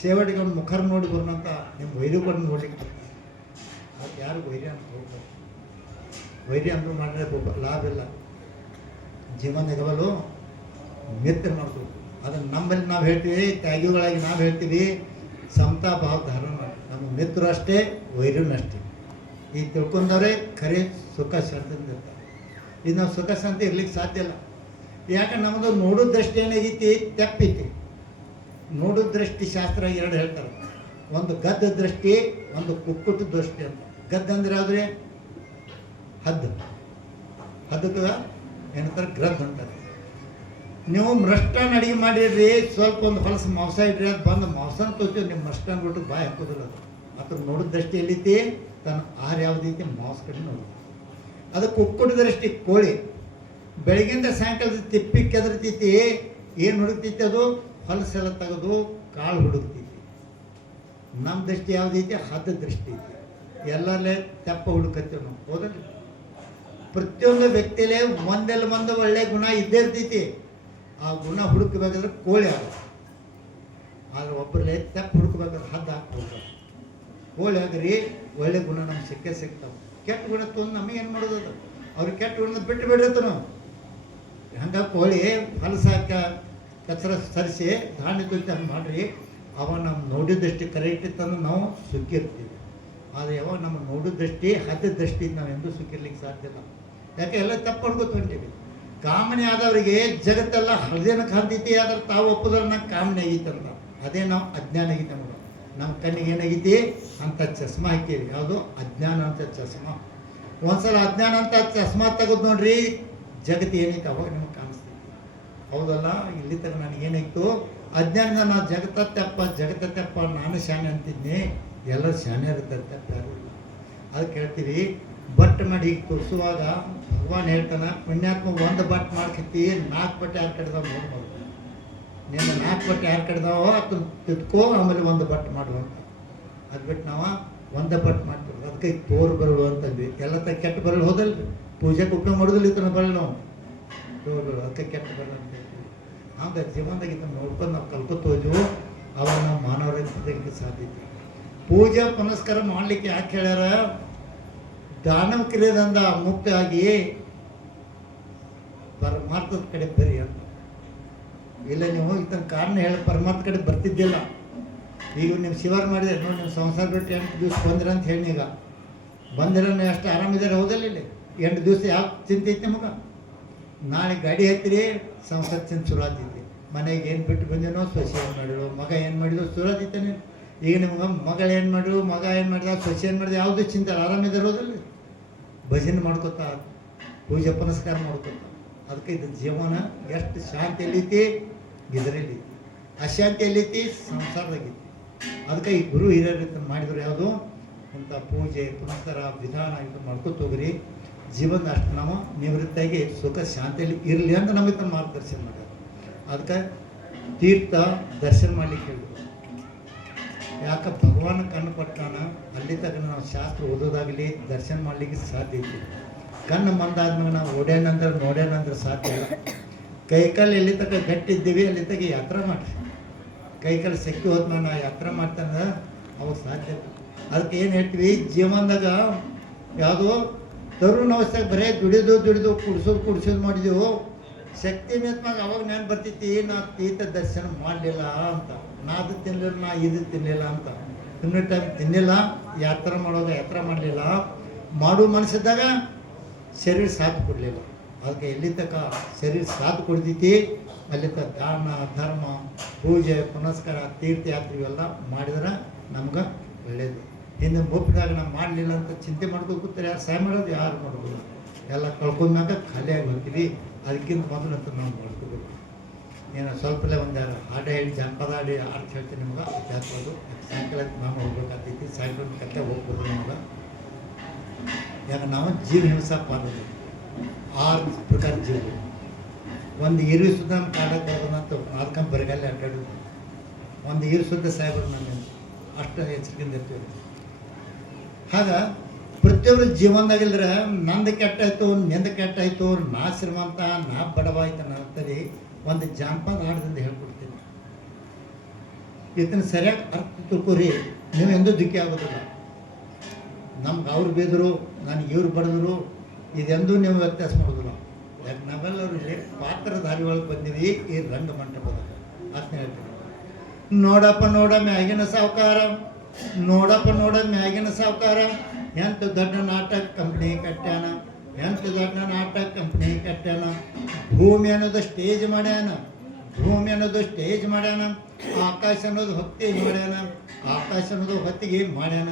ಸೇವಡಿಗೆ ಒಂದು ಮುಖರ್ ನೋಡಿ ಬರೋಣಂತ ನಿಮ್ಮ ವೈರಿಗಳು ನೋಡ್ಲಿಕ್ಕೆ ಅದು ಯಾರು ವೈರ್ಯ ಅಂತ ಹೋಗ್ತಾರೆ. ವೈರ್ಯ ಅಂದ್ರೂ ಮಾಡಿದ್ರೆ ಲಾಭ ಇಲ್ಲ. ಜೀವನದವಲು ಮಿತ್ರ ಮಾಡ್ಬೇಕು. ಅದನ್ನು ನಮ್ಮಲ್ಲಿ ನಾವು ಹೇಳ್ತೀವಿ, ತ್ಯಾಗಿಗಳಾಗಿ ನಾವು ಹೇಳ್ತೀವಿ, ಸಮತಾ ಭಾವ ಧಾರಣ ಮಾಡಿ. ನಮ್ಮ ಮಿತ್ರ ಅಷ್ಟೇ, ವೈರ್ಯನೂ ಅಷ್ಟೇ. ಈಗ ತಿಳ್ಕೊಂಡವ್ರೆ ಖರೆ ಸುಖ ಶಾಂತಿಯಿಂದ ಇರ್ತಾರೆ. ಇದು ನಾವು ಸುಖ ಶಾಂತಿ ಇರ್ಲಿಕ್ಕೆ ಸಾಧ್ಯ ಇಲ್ಲ. ಯಾಕಂದ್ರೆ ನಮ್ಮದು ನೋಡೋ ದೃಷ್ಟಿ ಏನಾಗೈತಿ, ತೆಪ್ಪೈತಿ. ನೋಡೋ ದೃಷ್ಟಿ ಶಾಸ್ತ್ರ ಎರಡು ಹೇಳ್ತಾರೆ, ಒಂದು ಗದ್ದ ದೃಷ್ಟಿ, ಒಂದು ಕುಕ್ಕುಟ ದೃಷ್ಟಿ ಅಂತ. ಗದ್ದ ಅಂದ್ರೆ ಯಾವ್ದ್ರೆ ಹದ್ದಕ್ಕೆ ಏನಂತಾರೆ ಗ್ರದ್ದ ಅಂತಾರೆ. ನೀವು ಮೃಷ್ಟನ ಅಡಿಗೆ ಮಾಡಿಡ್ರಿ, ಸ್ವಲ್ಪ ಒಂದು ಹೊಲಸು ಮಾಂಸ ಇಡ್ರಿ, ಅದು ಬಂದು ಮಾಂಸನ ತೋತೀವಿ, ನಿಮ್ಮ ಮೃಷ್ಟನ ಬಿಟ್ಟು ಬಾಯಿ ಹಾಕೋದಿಲ್ಲ. ಅದು ಅದ್ರ ನೋಡೋ ದೃಷ್ಟಿ ಎಲ್ಲಿತಿ, ತನ್ನ ಆಹಾರ ಯಾವುದೈತಿ ಮಾಂಸ ಕಡೆ ನೋಡಿ. ಅದಕ್ಕೆ ಕುಕ್ಕುಟ ದೃಷ್ಟಿ ಕೋಳಿ ಬೆಳಗಿಂದ ಸಾಯಂಕಾಲದ ತಿಪ್ಪಿ ಕೆದರ್ತೈತಿ, ಏನು ಹುಡುಕ್ತೈತಿ, ಅದು ಹೊಲಸೆಲ್ಲ ತೆಗೆದು ಕಾಳು ಹುಡುಕ್ತೈತಿ. ನಮ್ಮ ದೃಷ್ಟಿ ಯಾವುದೈತಿ, ಹದ್ದ ದೃಷ್ಟಿ ಐತಿ. ಎಲ್ಲರಲ್ಲೇ ತೆಪ್ಪ ಹುಡುಕತ್ತೀವಿ ನಾವು, ಹೌದಲ್ರಿ? ಪ್ರತಿಯೊಂದು ವ್ಯಕ್ತಿಲೇ ಒಂದೆಲ್ಲ ಒಂದು ಒಳ್ಳೆ ಗುಣ ಇದ್ದೇ ಇರ್ತೈತಿ. ಆ ಗುಣ ಹುಡುಕಬೇಕಾದ್ರೆ ಕೋಳಿ ಆಗುತ್ತೆ, ಆದ್ರೆ ಒಬ್ಬರಲ್ಲೇ ತೆಪ್ಪ ಹುಡುಕಬೇಕಾದ್ರೆ ಹದ್ದು ಹಾಕ್ಬೋದು. ಕೋಳಿ ಆಗ್ರಿ ಒಳ್ಳೆ ಗುಣ ನಮ್ಗೆ ಸಿಕ್ಕೇ ಸಿಗ್ತಾವೆ. ಕೆಟ್ಟ ಗುಣ ತೊಂದು ನಮಗೆ ಏನು ಮಾಡೋದು, ಅದು ಅವ್ರಿಗೆ ಕೆಟ್ಟ ಗುಣ ಬಿಟ್ಟು ಬಿಡಿರ್ತ ನಾವು. ಹಂಗೆ ಕೋಳಿ ಹೊಲಸಾಕ ಕಚರ ಸರಿಸಿ ಧಾನ್ಯ ತುಳಿತ ಹಂಗೆ ಮಾಡಿರಿ, ಅವಾಗ ನಮ್ಮ ನೋಡಿದಷ್ಟು ಕರೆಕ್ಟ್ ಇತ್ತಂದ್ರೆ ನಾವು ಸುಖಿರ್ತೀವಿ. ಆದರೆ ಯಾವಾಗ ನಮ್ಮ ನೋಡಿದಷ್ಟು ಹದ್ದ ದೃಷ್ಟಿ ನಾವು ಎಂದೂ ಸುಖಿರ್ಲಿಕ್ಕೆ ಸಾಧ್ಯ ಇಲ್ಲ. ಯಾಕೆ ಎಲ್ಲ ತಪ್ಪು ಹೊಡ್ಕೊತ ಹೊಂಟೀವಿ. ಕಾಮನೆ ಆದವರಿಗೆ ಜಗತ್ತೆಲ್ಲ ಹೃದಯನಕ್ಕೆ ಹರಿದೈತಿ, ಆದ್ರೆ ತಾವು ಒಪ್ಪೋದ್ರ ನಂಗೆ ಕಾಮನೆ ಆಗೈತೆ ಅಂತ. ಅದೇ ನಾವು ಅಜ್ಞಾನ ಆಗೈತೆ ನಮಗೆ. ನಮ್ಮ ಕಣ್ಣಿಗೆ ಏನಾಗೈತಿ ಅಂತ ಚಸ್ಮಾ ಹಾಕೀವಿ, ಯಾವುದು ಅಜ್ಞಾನ ಅಂತ ಚಸ್ಮಾ. ಒಂದ್ಸಲ ಅಜ್ಞಾನ ಅಂತ ಚಸ್ಮಾ ತೆಗೆದು ನೋಡ್ರಿ, ಜಗತ್ತು ಏನೈತೆ ಅವಾಗ ನಿಮ್ಗೆ ಕಾಣಿಸ್ತೈತಿ. ಹೌದಲ್ಲ, ಇಲ್ಲಿ ತನಕ ನನಗೇನಾಯ್ತು, ಅಜ್ಞಾನದಿಂದ ನಾವು ಜಗತ್ತ ತೆಪ್ಪ ನಾನು ಶಾನೆ ಅಂತಿದ್ನಿ. ಎಲ್ಲರೂ ಶಾನೆ ಇರ್ತಾರೆ, ತೆಪ್ಪ ಯಾರು ಇಲ್ಲ. ಅದಕ್ಕೆ ಹೇಳ್ತೀವಿ, ಬಟ್ ಮಾಡಿ ಹೀಗೆ ತೋರಿಸುವಾಗ ಭಗವಾನ್ ಹೇಳ್ತಾನೆ, ಪುಣ್ಯಾತ್ಮ ಒಂದು ಬಟ್ ಮಾಡ್ಕತ್ತಿ, 4 ಬಟ್ಟೆ ಯಾರು ಕಡ್ದಾವ ನೋಡ್ಬೋದು. ನಿನ್ನ 4 ಬಟ್ಟೆ ಯಾರು ಕಡ್ದಾವೋ ಅದನ್ನ ತಿದ್ಕೋ, ಆಮೇಲೆ ಒಂದು ಬಟ್ ಮಾಡುವಂತ. ಅದು ಬಿಟ್ಟು ನಾವು ಒಂದೇ ಬಟ್ ಮಾಡ್ತೀವಿ. ಅದಕ್ಕೆ ತೋರು ಬರಳು ಅಂತಂದ್ವಿ. ಎಲ್ಲ ಕೆಟ್ಟ ಬರಳು ಹೋದಲ್ರಿ, ಪೂಜೆಗೆ ಉಪಯೋಗ ಮಾಡೋದಿಲ್ಲ ಇದನ್ನ ಬರಳು ನಾವು, ತೋರು ಬರಳು. ಅದಕ್ಕೆ ಕೆಟ್ಟ ಬರಳು ಅಂತ ಹೇಳ್ತೀವಿ. ಹಂಗೆ ಜೀವನದಾಗ ಇದನ್ನು ನೋಡ್ಕೊಂಡು ನಾವು ಕಲ್ಕೊತ ಹೋದ್ವು, ಅವಾಗ ನಾವು ಮಾನವರಿಗೆ ಸಾಧ್ಯತೆ. ಪೂಜೆ ಪುನಸ್ಕಾರ ಮಾಡಲಿಕ್ಕೆ ಯಾಕೆ ಹೇಳ್ಯಾರ, ದಾನವ ಕ್ರಿಯೆಯಿಂದ ಮುಕ್ತ ಆಗಿ ಪರಮಾರ್ಥದ ಕಡೆ ಬರಿ ಅಂತ. ಇಲ್ಲ ನೀವು ಇದನ್ನ ಕಾರಣ ಹೇಳಿ ಪರಮಾರ್ಥ ಕಡೆ ಬರ್ತಿದ್ದಿಲ್ಲ. ಈಗ ನೀವು ಶಿವಾರ ಮಾಡಿದ್ರೆ ನೋಡಿ, ನೀವು ಸಂಸಾರ ಬಿಟ್ಟು 8 ದಿವಸ ಬಂದಿರ ಅಂತ ಹೇಳಿ, ಈಗ ಬಂದಿರ ಅಷ್ಟು ಆರಾಮಿದ್ದಾರೆ, ಹೌದಲ್ಲ? ಇಲ್ಲಿ 8 ದಿವಸ ಯಾವ ಚಿಂತೆ ಐತೆ ನಿಮಗೆ? ನಾಳೆ ಗಾಡಿ ಹತ್ತಿರಿ, ಸಂಸಾರ ಚಿಂತೆ ಶುರು ಆಗ್ತೈತಿ. ಮನೆಗೆ ಏನು ಬಿಟ್ಟು ಬಂದೇನೋ, ಸೊಸೆ ಏನು ಮಾಡಿದ್ರು, ಮಗ ಏನು ಮಾಡಿದ್ರು, ಶುರು ಆಗ್ತೈತೆ. ಈಗ ನಿಮ್ಗೆ ಮಗಳು ಏನು ಮಾಡಿದ್ರು, ಮಗ ಏನು ಮಾಡಿದ, ಸೊಸೆ ಏನು ಮಾಡಿದ, ಯಾವುದೂ ಚಿಂತೆ, ಆರಾಮಿದ್ದಾರೆ, ಹೌದಲ್ಲ? ಭಜನೆ ಮಾಡ್ಕೊತ, ಪೂಜೆ ಪುನಸ್ಕಾರ ಮಾಡ್ಕೊತ. ಅದಕ್ಕೆ ಇದು ಜೀವನ ಎಷ್ಟು ಶಾಂತಿ ಎಲ್ಲಿತಿ, ಇದರಲ್ಲಿ ಅಶಾಂತಿ ಎಲ್ಲಿತಿ, ಸಂಸಾರದಾಗೈತಿ. ಅದಕ್ಕೆ ಈ ಗುರು ಹಿರಿಯರು ಮಾಡಿದ್ರು ಯಾವುದು ಇಂಥ ಪೂಜೆ ಪುನಸ್ಕಾರ ವಿಧಾನ ಇದು ಮಾಡ್ಕೊತ ಹೋಗ್ರಿ. ಜೀವನ ಅಷ್ಟು ನಾವು ನಿವೃತ್ತಿಯಾಗಿ ಸುಖ ಶಾಂತಿಯಲ್ಲಿ ಇರಲಿ ಅಂತ ನಮಗೆ ಮಾರ್ಗದರ್ಶನ ಮಾಡ್ಯಾರ. ಅದಕ್ಕೆ ತೀರ್ಥ ದರ್ಶನ ಮಾಡ್ಲಿಕ್ಕೆ ಹೇಳಿದ್ರು. ಯಾಕೆ ಭಗವಾನ ಕಣ್ಣು ಕೊಟ್ಟಾನ, ಅಲ್ಲಿ ತನಕ ನಾವು ಶಾಸ್ತ್ರ ಓದೋದಾಗಲಿ ದರ್ಶನ ಮಾಡಲಿಕ್ಕೆ ಸಾಧ್ಯ ಐತಿ. ಕಣ್ಣು ಮಂದಾದ್ಮೇಲೆ ನಾವು ನೋಡ್ಯಾನಂದ್ರೆ ಸಾಧ್ಯ ಇಲ್ಲ. ಕೈಕಾಲು ಎಲ್ಲಿ ತನಕ ಗಟ್ಟಿದ್ದೀವಿ ಅಲ್ಲಿ ತನಕ ಯಾತ್ರೆ ಮಾಡಿರಿ. ಕೈಕಾಲು ಶಕ್ತಿ ಹೋದ್ಮೇಲೆ ನಾವು ಯಾತ್ರೆ ಮಾಡ್ತಾನೆ ಅವಾಗ ಸಾಧ್ಯ ಇಲ್ಲ. ಅದಕ್ಕೆ ಏನು ಹೇಳ್ತೀವಿ, ಜೀವನದಾಗ ಯಾವುದೋ ತರುಣ ಅವಸ್ಥೆಗೆ ಬರೇ ದುಡಿದು ಕುಡಿಸೋದು ಮಾಡಿದೆವು. ಶಕ್ತಿ ನಿಂತಾಗ ಅವಾಗ ನಾನು ಬರ್ತೈತಿ, ನಾ ತೀರ್ಥ ದರ್ಶನ ಮಾಡಲಿಲ್ಲ ಅಂತ, ನಾ ಅದು ತಿನ್ನಲಿಲ್ಲ, ನಾ ಇದು ತಿನ್ನಲಿಲ್ಲ ಅಂತ. ತಿನ್ನೋ ಟೈಮ್ ತಿನ್ನಿಲ್ಲ, ಯಾತ್ರೆ ಮಾಡೋದು ಯಾತ್ರೆ ಮಾಡಲಿಲ್ಲ, ಮಾಡೋ ಮನಸ್ಸಿದ್ದಾಗ ಶರೀರ ಸಾಥ್ ಕೊಡಲಿಲ್ಲ. ಅದಕ್ಕೆ ಎಲ್ಲಿ ತನಕ ಶರೀರ ಸಾಥ್ ಕೊಡ್ತೈತಿ ಅಲ್ಲಿ ತನಕ ದಾನ ಧರ್ಮ ಪೂಜೆ ಪುನಸ್ಕಾರ ತೀರ್ಥಯಾತ್ರೆ ಇವೆಲ್ಲ ಮಾಡಿದ್ರೆ ನಮ್ಗೆ ಒಳ್ಳೇದು. ಇನ್ನು ಮುಪ್ಪಿದಾಗ ನಾವು ಮಾಡಲಿಲ್ಲ ಅಂತ ಚಿಂತೆ ಮಾಡ್ಕೊಂಡು ಕೂತಾರೆ, ಯಾರು ಸಹಾಯ ಮಾಡೋದು, ಯಾರು ಮಾಡ್ಬೋದು, ಎಲ್ಲ ಕಳ್ಕೊಂಡಾಗ ಖಾಲಿಯಾಗಿ ಹೋಗ್ತೀವಿ. ಅದಕ್ಕಿಂತ ಮೊದಲು ಅಂತ ನಾವು ಮಾಡ್ಕೋಬೇಕು. ಏನು ಸ್ವಲ್ಪಲೇ ಒಂದು ಹಾಡ ಹೇಳಿ ಜನಪದ ಹಾಡಿ ಅರ್ಥ ಹೇಳ್ತೀನಿ ನಿಮ್ಗೆ. ಜಾತ್ರೆದು ಸಾಯಂಕಾಲ ನಾವು ಹೋಗ್ಬೇಕಾಗ್ತೈತಿ, ಸಾಯಂಕಾಲ ಕತ್ತೆ ಹೋಗ್ಬೋದು ನಮ್ಗೆ. ಯಾಕೆ ನಾವು ಜೀವ ಹಿಂಸಾ ಪಾಲನೆ 6 ಪ್ರಕಾರ ಜೀವ. ಒಂದು ಇರು ಸುದ್ದ ನಮ್ಮ ಕಾಡಕ್ಕೆ ಹೋಗೋದಂತ ನಾಲ್ಕಂತ ಬರಗಾಲ ಅಡ್ಡಾಡೋದು, ಒಂದು ಇರು ಸುದ್ದ ಸಾಹೇಬರು ನನ್ನ ಅಷ್ಟು ಎಚ್ಚರಿಕೆಯಿಂದ ಇರ್ತೀವಿ. ಆಗ ಪ್ರತಿಯೊಬ್ಬರು ಜೀವನದಾಗಿಲ್ದ್ರೆ ನಂದು ಕೆಟ್ಟಾಯ್ತು ನಿಂದು ಕೆಟ್ಟಾಯ್ತು, ನಾ ಶ್ರೀಮಂತ ನಾ ಬಡವ ಆಯ್ತಾನ ಅಂತೇಳಿ ಒಂದು ಜಾನಪದ ಹಾಡದಿಂದ ಹೇಳ್ಕೊಡ್ತೀನಿ. ಇದನ್ನ ಸರಿಯಾಗಿ ಅರ್ಥ ತಿಳ್ಕೊರಿ, ನೀವು ಎಂದೂ ದುಃಖಿ ಆಗೋದಿಲ್ಲ. ನಮ್ಗೆ ಅವ್ರು ಬೇದರು, ನನಗೆ ಇವ್ರು ಬಡಿದ್ರು, ಇದೆಂದೂ ನೀವು ವ್ಯತ್ಯಾಸ ಮಾಡೋದಿಲ್ಲ. ಯಾಕೆ ನಾವೆಲ್ಲರೂ ಇಲ್ಲಿ ಪಾತ್ರಧಾರಿಗಳು ಬಂದೀವಿ ಈ ರಂಗ ಮಂಟಪದಾಗ. ಅಂತ ಹೇಳ್ತೀನಿ. ನೋಡಪ್ಪ ನೋಡ ಮ್ಯಾಗಿನ ಸಾವುಕಾರ, ನೋಡಪ್ಪ ನೋಡ ಮ್ಯಾಗಿನ ಸಾವುಕಾರ, ಎಂತ ದೊಡ್ಡ ನಾಟಕ ಕಂಪ್ನಿ ಕಟ್ಟ್ಯಾನ, ಎಂತ ದೊಡ್ಡ ನಾಟಕ ಕಂಪ್ನಿ ಕಟ್ಟ್ಯಾನ. ಭೂಮಿ ಅನ್ನೋದು ಸ್ಟೇಜ್ ಮಾಡ್ಯಾನ, ಭೂಮಿ ಅನ್ನೋದು ಸ್ಟೇಜ್ ಮಾಡ್ಯಾನ. ಆಕಾಶ ಅನ್ನೋದು ಹೊತ್ತಿಗೆ ಮಾಡ್ಯಾನ, ಆಕಾಶ ಅನ್ನೋದು ಹೊತ್ತಿಗೆ ಮಾಡ್ಯಾನ.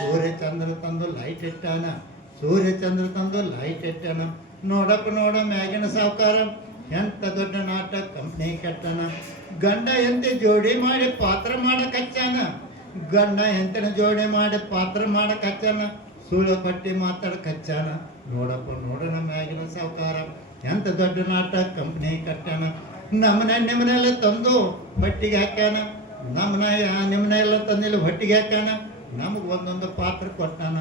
ಸೂರ್ಯ ಚಂದ್ರ ತಂದು ಲೈಟ್ ಇಟ್ಟಾನ, ಸೂರ್ಯ ಚಂದ್ರ ತಂದು ಲೈಟ್ ಇಟ್ಟಾನ. ನೋಡಪ್ಪ ನೋಡ ಮ್ಯಾಗಿನ ಸಾವುಕಾರ, ಎಂತ ದೊಡ್ಡ ನಾಟಕ ಕಂಪ್ನಿ ಕಟ್ಟಾನ. ಗಂಡ ಎಂತ ಜೋಡಿ ಮಾಡಿ ಪಾತ್ರ ಮಾಡಕ್ ಹಚ್ಚಾನ, ಗಂಡ ಎಂತನ ಜೋಡಿ ಮಾಡಿ ಪಾತ್ರ ಮಾಡಕ್ ಹಚ್ಚಾನ. ಸುಳ್ಳು ಪಟ್ಟಿ ಮಾತಾಡಕ್ ಹಚ್ಚಾನ. ನೋಡಪ್ಪ ನೋಡೋಣ ಮ್ಯಾಗಿನ ಸಾವುಕಾರ, ಎಂತ ದೊಡ್ಡ ನಾಟಕ ಕಂಪ್ನಿ ಕಟ್ಟಾನ. ನಮ್ಮನೆ ನಿಮ್ಮನೆಲ್ಲ ತಂದು ಹೊಟ್ಟಿಗೆ ಹಾಕ್ಯಾನ, ನಿಮ್ಮನೆ ಎಲ್ಲ ತಂದಿಲ್ಲ ಹೊಟ್ಟಿಗೆ ಹಾಕ್ಯಾನ. ನಮಗೆ ಒಂದೊಂದು ಪಾತ್ರ ಕೊಟ್ಟಾನ,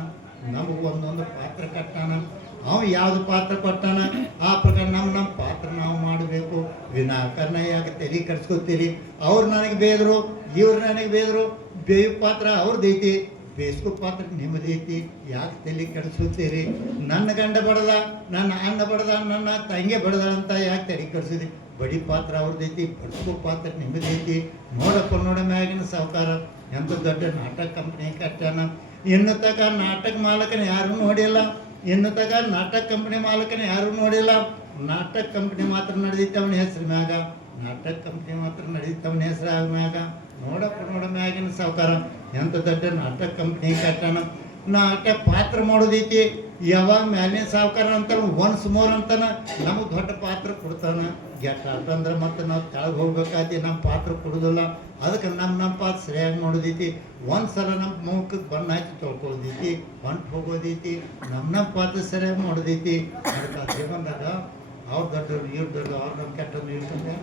ನಮಗೆ ಒಂದೊಂದು ಪಾತ್ರ ಕಟ್ಟಾನ. ಅವ ಯಾವ್ದು ಪಾತ್ರ ಕೊಟ್ಟಾನ ಆ ಪ್ರಕಾರ ನಮ್ಮ ಪಾತ್ರ ನಾವು ಮಾಡಬೇಕು. ವಿನಾಕಾರಣ ತಲೆ ಕಟ್ಸ್ಕೊತೀರಿ. ಅವ್ರು ನನಗೆ ಬೇದರು, ಇವ್ರು ನನಗೆ ಬೇದರು. ಬೇಯೋ ಪಾತ್ರ ಅವ್ರದ್ದೈತಿ, ಬೇಯಿಸ್ಕೋ ಪಾತ್ರ ನಿಮ್ಮದೈತಿ. ಯಾಕೆ ತಲೆ ಕೆಡಿಸ್ಕೊತೀರಿ? ನನ್ನ ಗಂಡ ಬಡದ, ನನ್ನ ಅಣ್ಣ ಬಡದ, ನನ್ನ ತಂಗಿ ಬಡದ ಅಂತ ಯಾಕೆ ತಲೆ ಕೆಡಿಸಿದ್ರಿ? ಬಡಿ ಪಾತ್ರ ಅವ್ರದ್ದೈತಿ, ಬಡಿಸ್ಕೋ ಪಾತ್ರ ನಿಮ್ಮದೈತಿ. ನೋಡಪ್ಪ ನೋಡ ಮ್ಯಾಗಿನ ಸಾವುಕಾರ, ಎಂತ ದೊಡ್ಡ ನಾಟಕ ಕಂಪ್ನಿ ಕಟ್ಟಾನ. ಇನ್ನು ತಕ ನಾಟಕ ಮಾಲಕನ ಯಾರೂ ನೋಡಿಲ್ಲ, ಇನ್ನು ತಗ ನಾಟಕ ಕಂಪ್ನಿ ಮಾಲಕನ ಯಾರೂ ನೋಡಿಲ್ಲ. ನಾಟಕ ಕಂಪ್ನಿ ಮಾತ್ರ ನಡೆದೈತೆ ಅವನ ಹೆಸರು ಮ್ಯಾಗ, ನಾಟಕ ಕಂಪ್ನಿ ಮಾತ್ರ ನಡೆದೈತೆ ಅವನ ಹೆಸರು ಮ್ಯಾಗ. ನೋಡಪ್ಪ ನೋಡ ಮ್ಯಾಗಿನ ಸಾವುಕಾರ, ಎಂತ ದೊಡ್ಡ ನಾಟಕ ಕಂಪ್ನಿ ಕಟ್ಟಾನ. ನಾಟಕ ಪಾತ್ರ ಮಾಡೋದೈತಿ. ಯಾವಾಗ ಮ್ಯಾಲಿನ ಸಾವುಕಾರ ಅಂತಾನ ಒನ್ಸ್ ಮೋರ್ ಅಂತಾನ ನಮಗೆ ದೊಡ್ಡ ಪಾತ್ರ ಕೊಡ್ತಾನ. ಗೆಟ್ಟ ಅಂದ್ರೆ ಮತ್ತೆ ನಾವು ಕೆಳಗೆ ಹೋಗ್ಬೇಕಾತಿ, ನಮ್ಮ ಪಾತ್ರ ಕೊಡೋದಿಲ್ಲ. ಅದಕ್ಕೆ ನಮ್ಮ ಪಾತ್ರ ಸರಿಯಾಗಿ ಮಾಡೋದೈತಿ. ಒಂದ್ಸಲ ನಮ್ಮ ಮುಖಕ್ಕೆ ಬಣ್ಣ ಹಾಕಿ ತೊಳ್ಕೊಳ್ಳೋದೈತಿ, ಹೊಂಟು ಹೋಗೋದೈತಿ. ನಮ್ಮ ಪಾತ್ರ ಸರಿಯಾಗಿ ಮಾಡೋದೈತಿ. ಅದಕ್ಕೆ ಜೀವನದಾಗ ಅವ್ರು ದೊಡ್ಡವ್ರು ಇವ್ರು ದೊಡ್ಡ, ಅವ್ರು ನಮ್ಮ ಕೆಟ್ಟವ್ರು ಇರ್ತಂದ್ರೆ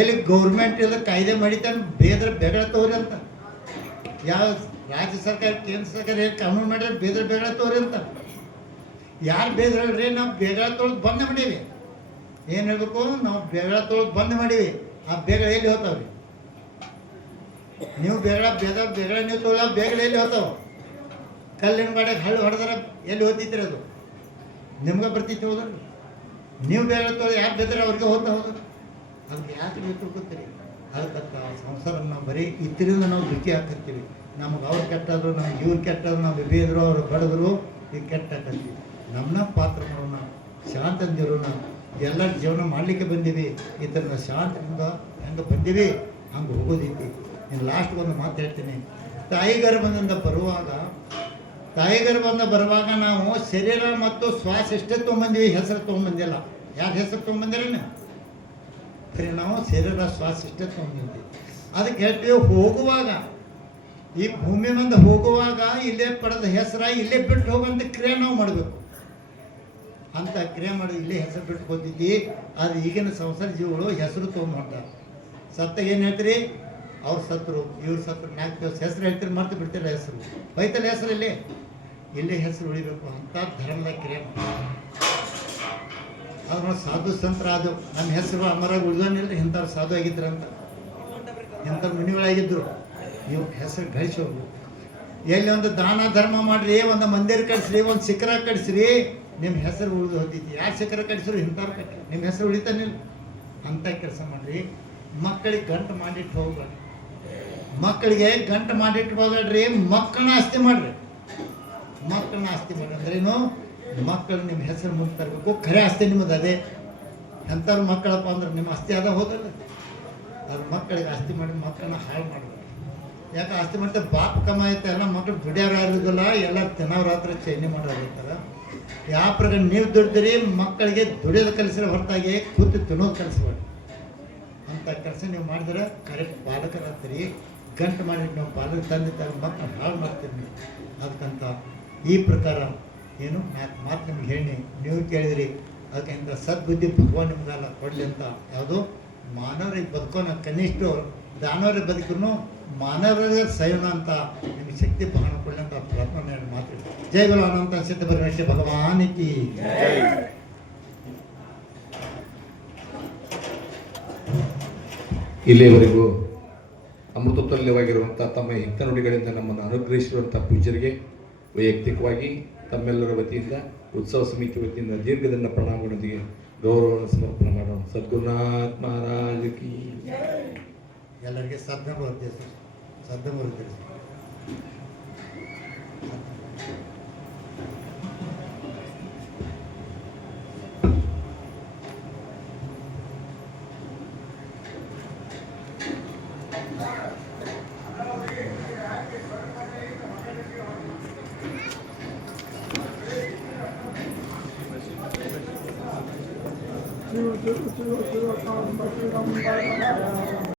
ಎಲ್ಲಿ ಗೌರ್ಮೆಂಟ್ ಇಲ್ಲ ಕಾಯ್ದೆ ಮಾಡಿತಾನೆ ಬೇದ್ರ ಬೆಗಳ ತೋರಿ ಅಂತ. ಯಾವ ರಾಜ್ಯ ಸರ್ಕಾರ ಕೇಂದ್ರ ಸರ್ಕಾರ ಏನು ಕಾನೂನು ಮಾಡಿದ್ರೆ ಬೇದ್ರ ಬೆಗಳ ತೋರಿ ಅಂತ. ಯಾರು ಬೇದ್ರ ಹೇಳ್ರಿ? ನಾವು ಬೇಗಳ ತೊಳೆದು ಬಂದ್ ಮಾಡೀವಿ. ಏನು ಹೇಳ್ಬೇಕು? ನಾವು ಬೇಗಳ ತೊಳೆದು ಬಂದ್ ಮಾಡೀವಿ. ಆ ಬೇಗ ಎಲ್ಲಿ ಹೋಗ್ತಾವ್ರಿ? ನೀವು ಬೇಗ ನೀವು ತೊಗೊಳ ಬೇಗ ಎಲ್ಲಿ ಹೋಗ್ತಾವ? ಕಲ್ಲಿನ ಗಾಡಿಗೆ ಹಳ್ಳಿ ಹೊಡೆದ್ರೆ ಎಲ್ಲಿ ಹೋಗ್ತಿದ್ರಿ? ಅದು ನಿಮ್ಗೆ ಬರ್ತಿತ್ತು ಹೋದ್ರಿ. ನೀವು ಬೇಗ ತೊಗೊಳ ಯಾರು ಬೇದ್ರೆ ಅವ್ರಿಗೆ ಹೋದ್ರೆ ಅದಕ್ಕೆ ಯಾಕೆ ತಿಳ್ಕೊತೀರಿ? ಅದಕ್ಕೆ ಸಂಸಾರ ನಾವು ಬರೀ ಇತ್ತರಿಂದ ನಾವು ದುಃಖಿ ಹಾಕಿರ್ತೀವಿ. ನಮಗೆ ಅವ್ರು ಕೆಟ್ಟದ್ರು, ನಮ್ಗೆ ಇವ್ರು ಕೆಟ್ಟದ್ರು, ನಾವು ಬೇದ್ರು, ಅವ್ರು ಬಡಿದ್ರು, ಈಗ ಕೆಟ್ಟ ಹಾಕತ್ತೀವಿ. ನಮ್ಮ ಪಾತ್ರ ಮಾಡೋಣ, ಶಾಂತಂದಿರೋಣ. ಎಲ್ಲರ ಜೀವನ ಮಾಡಲಿಕ್ಕೆ ಬಂದೀವಿ. ಇದನ್ನು ಶಾಂತದಿಂದ ಹೆಂಗೆ ಬಂದೀವಿ ಹಂಗೆ ಹೋಗೋದೈತಿ. ಇನ್ನು ಲಾಸ್ಟ್ ಒಂದು ಮಾತು ಹೇಳ್ತೀನಿ. ತಾಯಿ ಗರ್ಭದಿಂದ ಬರುವಾಗ ನಾವು ಶರೀರ ಮತ್ತು ಶ್ವಾಸ ಇಷ್ಟೇ ತೊಗೊಂಬಂದಿವಿ, ಹೆಸರು ತೊಗೊಂಬಂದಿಲ್ಲ. ಯಾರು ಹೆಸರು ತೊಗೊಂಬಂದಿರೇನು? ಸರಿ, ನಾವು ಶರೀರ ಶ್ವಾಸ ಇಷ್ಟೇ ತೊಗೊಂಡಿದ್ವಿ. ಅದಕ್ಕೆ ಹೇಳ್ತೀವಿ, ಹೋಗುವಾಗ ಈ ಭೂಮಿ ಮುಂದೆ ಹೋಗುವಾಗ ಇಲ್ಲೇ ಪಡೆದ ಹೆಸರ ಇಲ್ಲೇ ಬಿಟ್ಟು ಹೋಗುವಂಥ ಕ್ರಿಯೆ ನಾವು ಮಾಡಬೇಕು. ಅಂತ ಕ್ರಿಯೆ ಮಾಡಿ ಇಲ್ಲೇ ಹೆಸರು ಬಿಟ್ಟು ಹೋಗಿದ್ದಿ. ಅದು ಈಗಿನ ಸಂಸಾರ ಜೀವಗಳು ಹೆಸರು ತೊಗೊಂಡ್ಬಿಟ್ಟಾರೆ. ಸತ್ತಾಗ ಏನು ಹೇಳ್ತೀರಿ? ಅವ್ರು ಸತ್ರು, ಇವ್ರು ಸತ್ರು, 4 ದಿವಸ ಹೆಸರು ಹೇಳ್ತೀರಿ, ಮರ್ತು ಬಿಡ್ತೀರ ಹೆಸರು. ಬೈತಲ್ಲ ಹೆಸರು ಇಲ್ಲೇ ಹೆಸರು ಉಳಿಬೇಕು ಅಂತ ಧರ್ಮದ ಕ್ರಿಯೆ ಮಾಡಿ. ಅದ್ರ ಸಾಧು ಸಂತರ ಅದು ನಮ್ಮ ಹೆಸರು ಅಮರಾಗಿ ಉಳಿದೋನಿಲ್ಲ. ಇಂಥವ್ರು ಸಾಧು ಆಗಿದ್ರಂತ, ಇಂಥವ್ರು ಮುನಿಗಳಾಗಿದ್ದರು. ಇವ್ರ ಹೆಸರು ಗಳಿಸಿ ಹೋಗ್ಬೇಕು. ಎಲ್ಲಿ ಒಂದು ದಾನ ಧರ್ಮ ಮಾಡಿರಿ, ಒಂದು ಮಂದಿರ ಕಟ್ಸ್ರಿ, ಒಂದು ಶಿಖರ ಕಟ್ಸ್ರಿ, ನಿಮ್ಮ ಹೆಸರು ಉಳಿದು ಹೋಗ್ತೈತಿ. ಯಾರು ಶಿಖರ ಕಟ್ಸ್ರು? ಇಂಥವ್ರು ಕಟ್ಟಿ ನಿಮ್ಮ ಹೆಸರು ಉಳಿತಾನಿಲ್ಲ. ಅಂಥ ಕೆಲಸ ಮಾಡಿರಿ. ಮಕ್ಕಳಿಗೆ ಗಂಟು ಮಾಡಿಟ್ಟು ಹೋಗ್ಬೇಡ್ರಿ. ಮಕ್ಕಳಿಗೆ ಗಂಟು ಮಾಡಿಟ್ಟು ಹೋಗ್ಬೇಡ್ರಿ. ಮಕ್ಕಳನ್ನ ಆಸ್ತಿ ಮಾಡ್ರಿ. ಮಕ್ಕಳನ್ನ ಆಸ್ತಿ ಮಾಡ್ರಿ ಅಂದ್ರೇನು? ಮಕ್ಕಳು ನಿಮ್ಮ ಹೆಸರು ಮುಂದೆ ತರಬೇಕು. ಖರೆ ಆಸ್ತಿ ನಿಮ್ಮದು ಅದೇ. ಎಂಥವ್ರು ಮಕ್ಕಳಪ್ಪ ಅಂದ್ರೆ ನಿಮ್ಮ ಆಸ್ತಿ ಅದ ಹೋದಲ್ಲ. ಅದು ಮಕ್ಕಳಿಗೆ ಆಸ್ತಿ ಮಾಡಿ ಮಕ್ಕಳನ್ನ ಹಾಳು ಮಾಡಬೇಕು. ಯಾಕೆ ಆಸ್ತಿ ಮಾಡ್ತಾರೆ? ಬಾಪ್ ಕಮಾಯಿತ ಎಲ್ಲ ಮಕ್ಕಳು ದುಡಿಯೋರು ಇರೋದಿಲ್ಲ, ಎಲ್ಲ ತಿನ್ನೋರ ಹತ್ರ ಚೈನಿ ಮಾಡೋರಿರ್ತಾರೆ. ಯಾವ ಪ್ರಕಾರ ನೀವು ದುಡ್ದಿರಿ, ಮಕ್ಕಳಿಗೆ ದುಡಿಯೋದು ಕಲಿಸಿದ್ರೆ ಹೊರತಾಗಿ ಕೂತು ತಿನ್ನೋದು ಕಲಿಸ್ಬೇಡಿ. ಅಂಥ ಕೆಲಸ ನೀವು ಮಾಡಿದ್ರೆ ಕರೆಕ್ಟ್ ಬಾಲಕರಾಗ್ತೀರಿ. ಗಂಟು ಮಾಡಿಟ್ಟು ನಾವು ಬಾಲಕ ತಂದೆ ತಾಯಿ ಮಕ್ಕಳು ಹಾಳು ಮಾಡ್ತೀರಿ ನೀವು. ಅದಕ್ಕಂತ ಈ ಪ್ರಕಾರ ಏನು ಮಾತು ನಿಮ್ಗೆ ಹೇಳಿ ನೀವು ಕೇಳಿದ್ರಿ. ಅದಕ್ಕೆ ಇಂಥ ಸದ್ಬುದ್ಧಿ ಭಗವಾನ್ ನಿಮ್ಗೆಲ್ಲ ಕೊಡಲಿ ಅಂತ. ಯಾವುದು ಮಾನವರಿಗೆ ಬದುಕೋಣ, ಕನಿಷ್ಠ ದಾನವರಿಗೆ ಬದುಕೂ ಮಾನವರಿಗೆ ಸೈವನ ಅಂತ ನಿಮಗೆ ಶಕ್ತಿ ಭಗವಾನ್ ಕೊಡಲಿ ಅಂತ ಪ್ರಾರ್ಥನೆ ಮಾಡಿ. ಜೈ ಬಲ ಅನಂತ ಸಿದ್ಧ ಪರಮೇಶ್ವರ ಭಗವಾನ್ ಕಿ ಇಲ್ಲಿಯವರೆಗೂ ಅಮೃತತುಲ್ಯವಾಗಿರುವಂಥ ತಮ್ಮ ಹಿತ ನುಡಿಗಳಿಂದ ನಮ್ಮನ್ನು ಅನುಗ್ರಹಿಸಿರುವಂಥ ಪೂಜ್ಯರಿಗೆ ವೈಯಕ್ತಿಕವಾಗಿ ತಮ್ಮೆಲ್ಲರ ವತಿಯಿಂದ ಉತ್ಸವ ಸಮಿತಿ ವತಿಯಿಂದ ದೀರ್ಘದಂಡ ಪ್ರಣಾಮಗಳೊಂದಿಗೆ ಗೌರವವನ್ನು ಸಮರ್ಪಣೆ ಮಾಡೋಣ. ಸದ್ಗುರುನಾಥ್ ಮಹಾರಾಜ್ ಕಿ ಎಲ್ಲರಿಗೆ ಶ್ರದ್ಧೆ ಬರುತ್ತೆ ಶ್ರದ್ಧೆ ಬರುತ್ತೆ.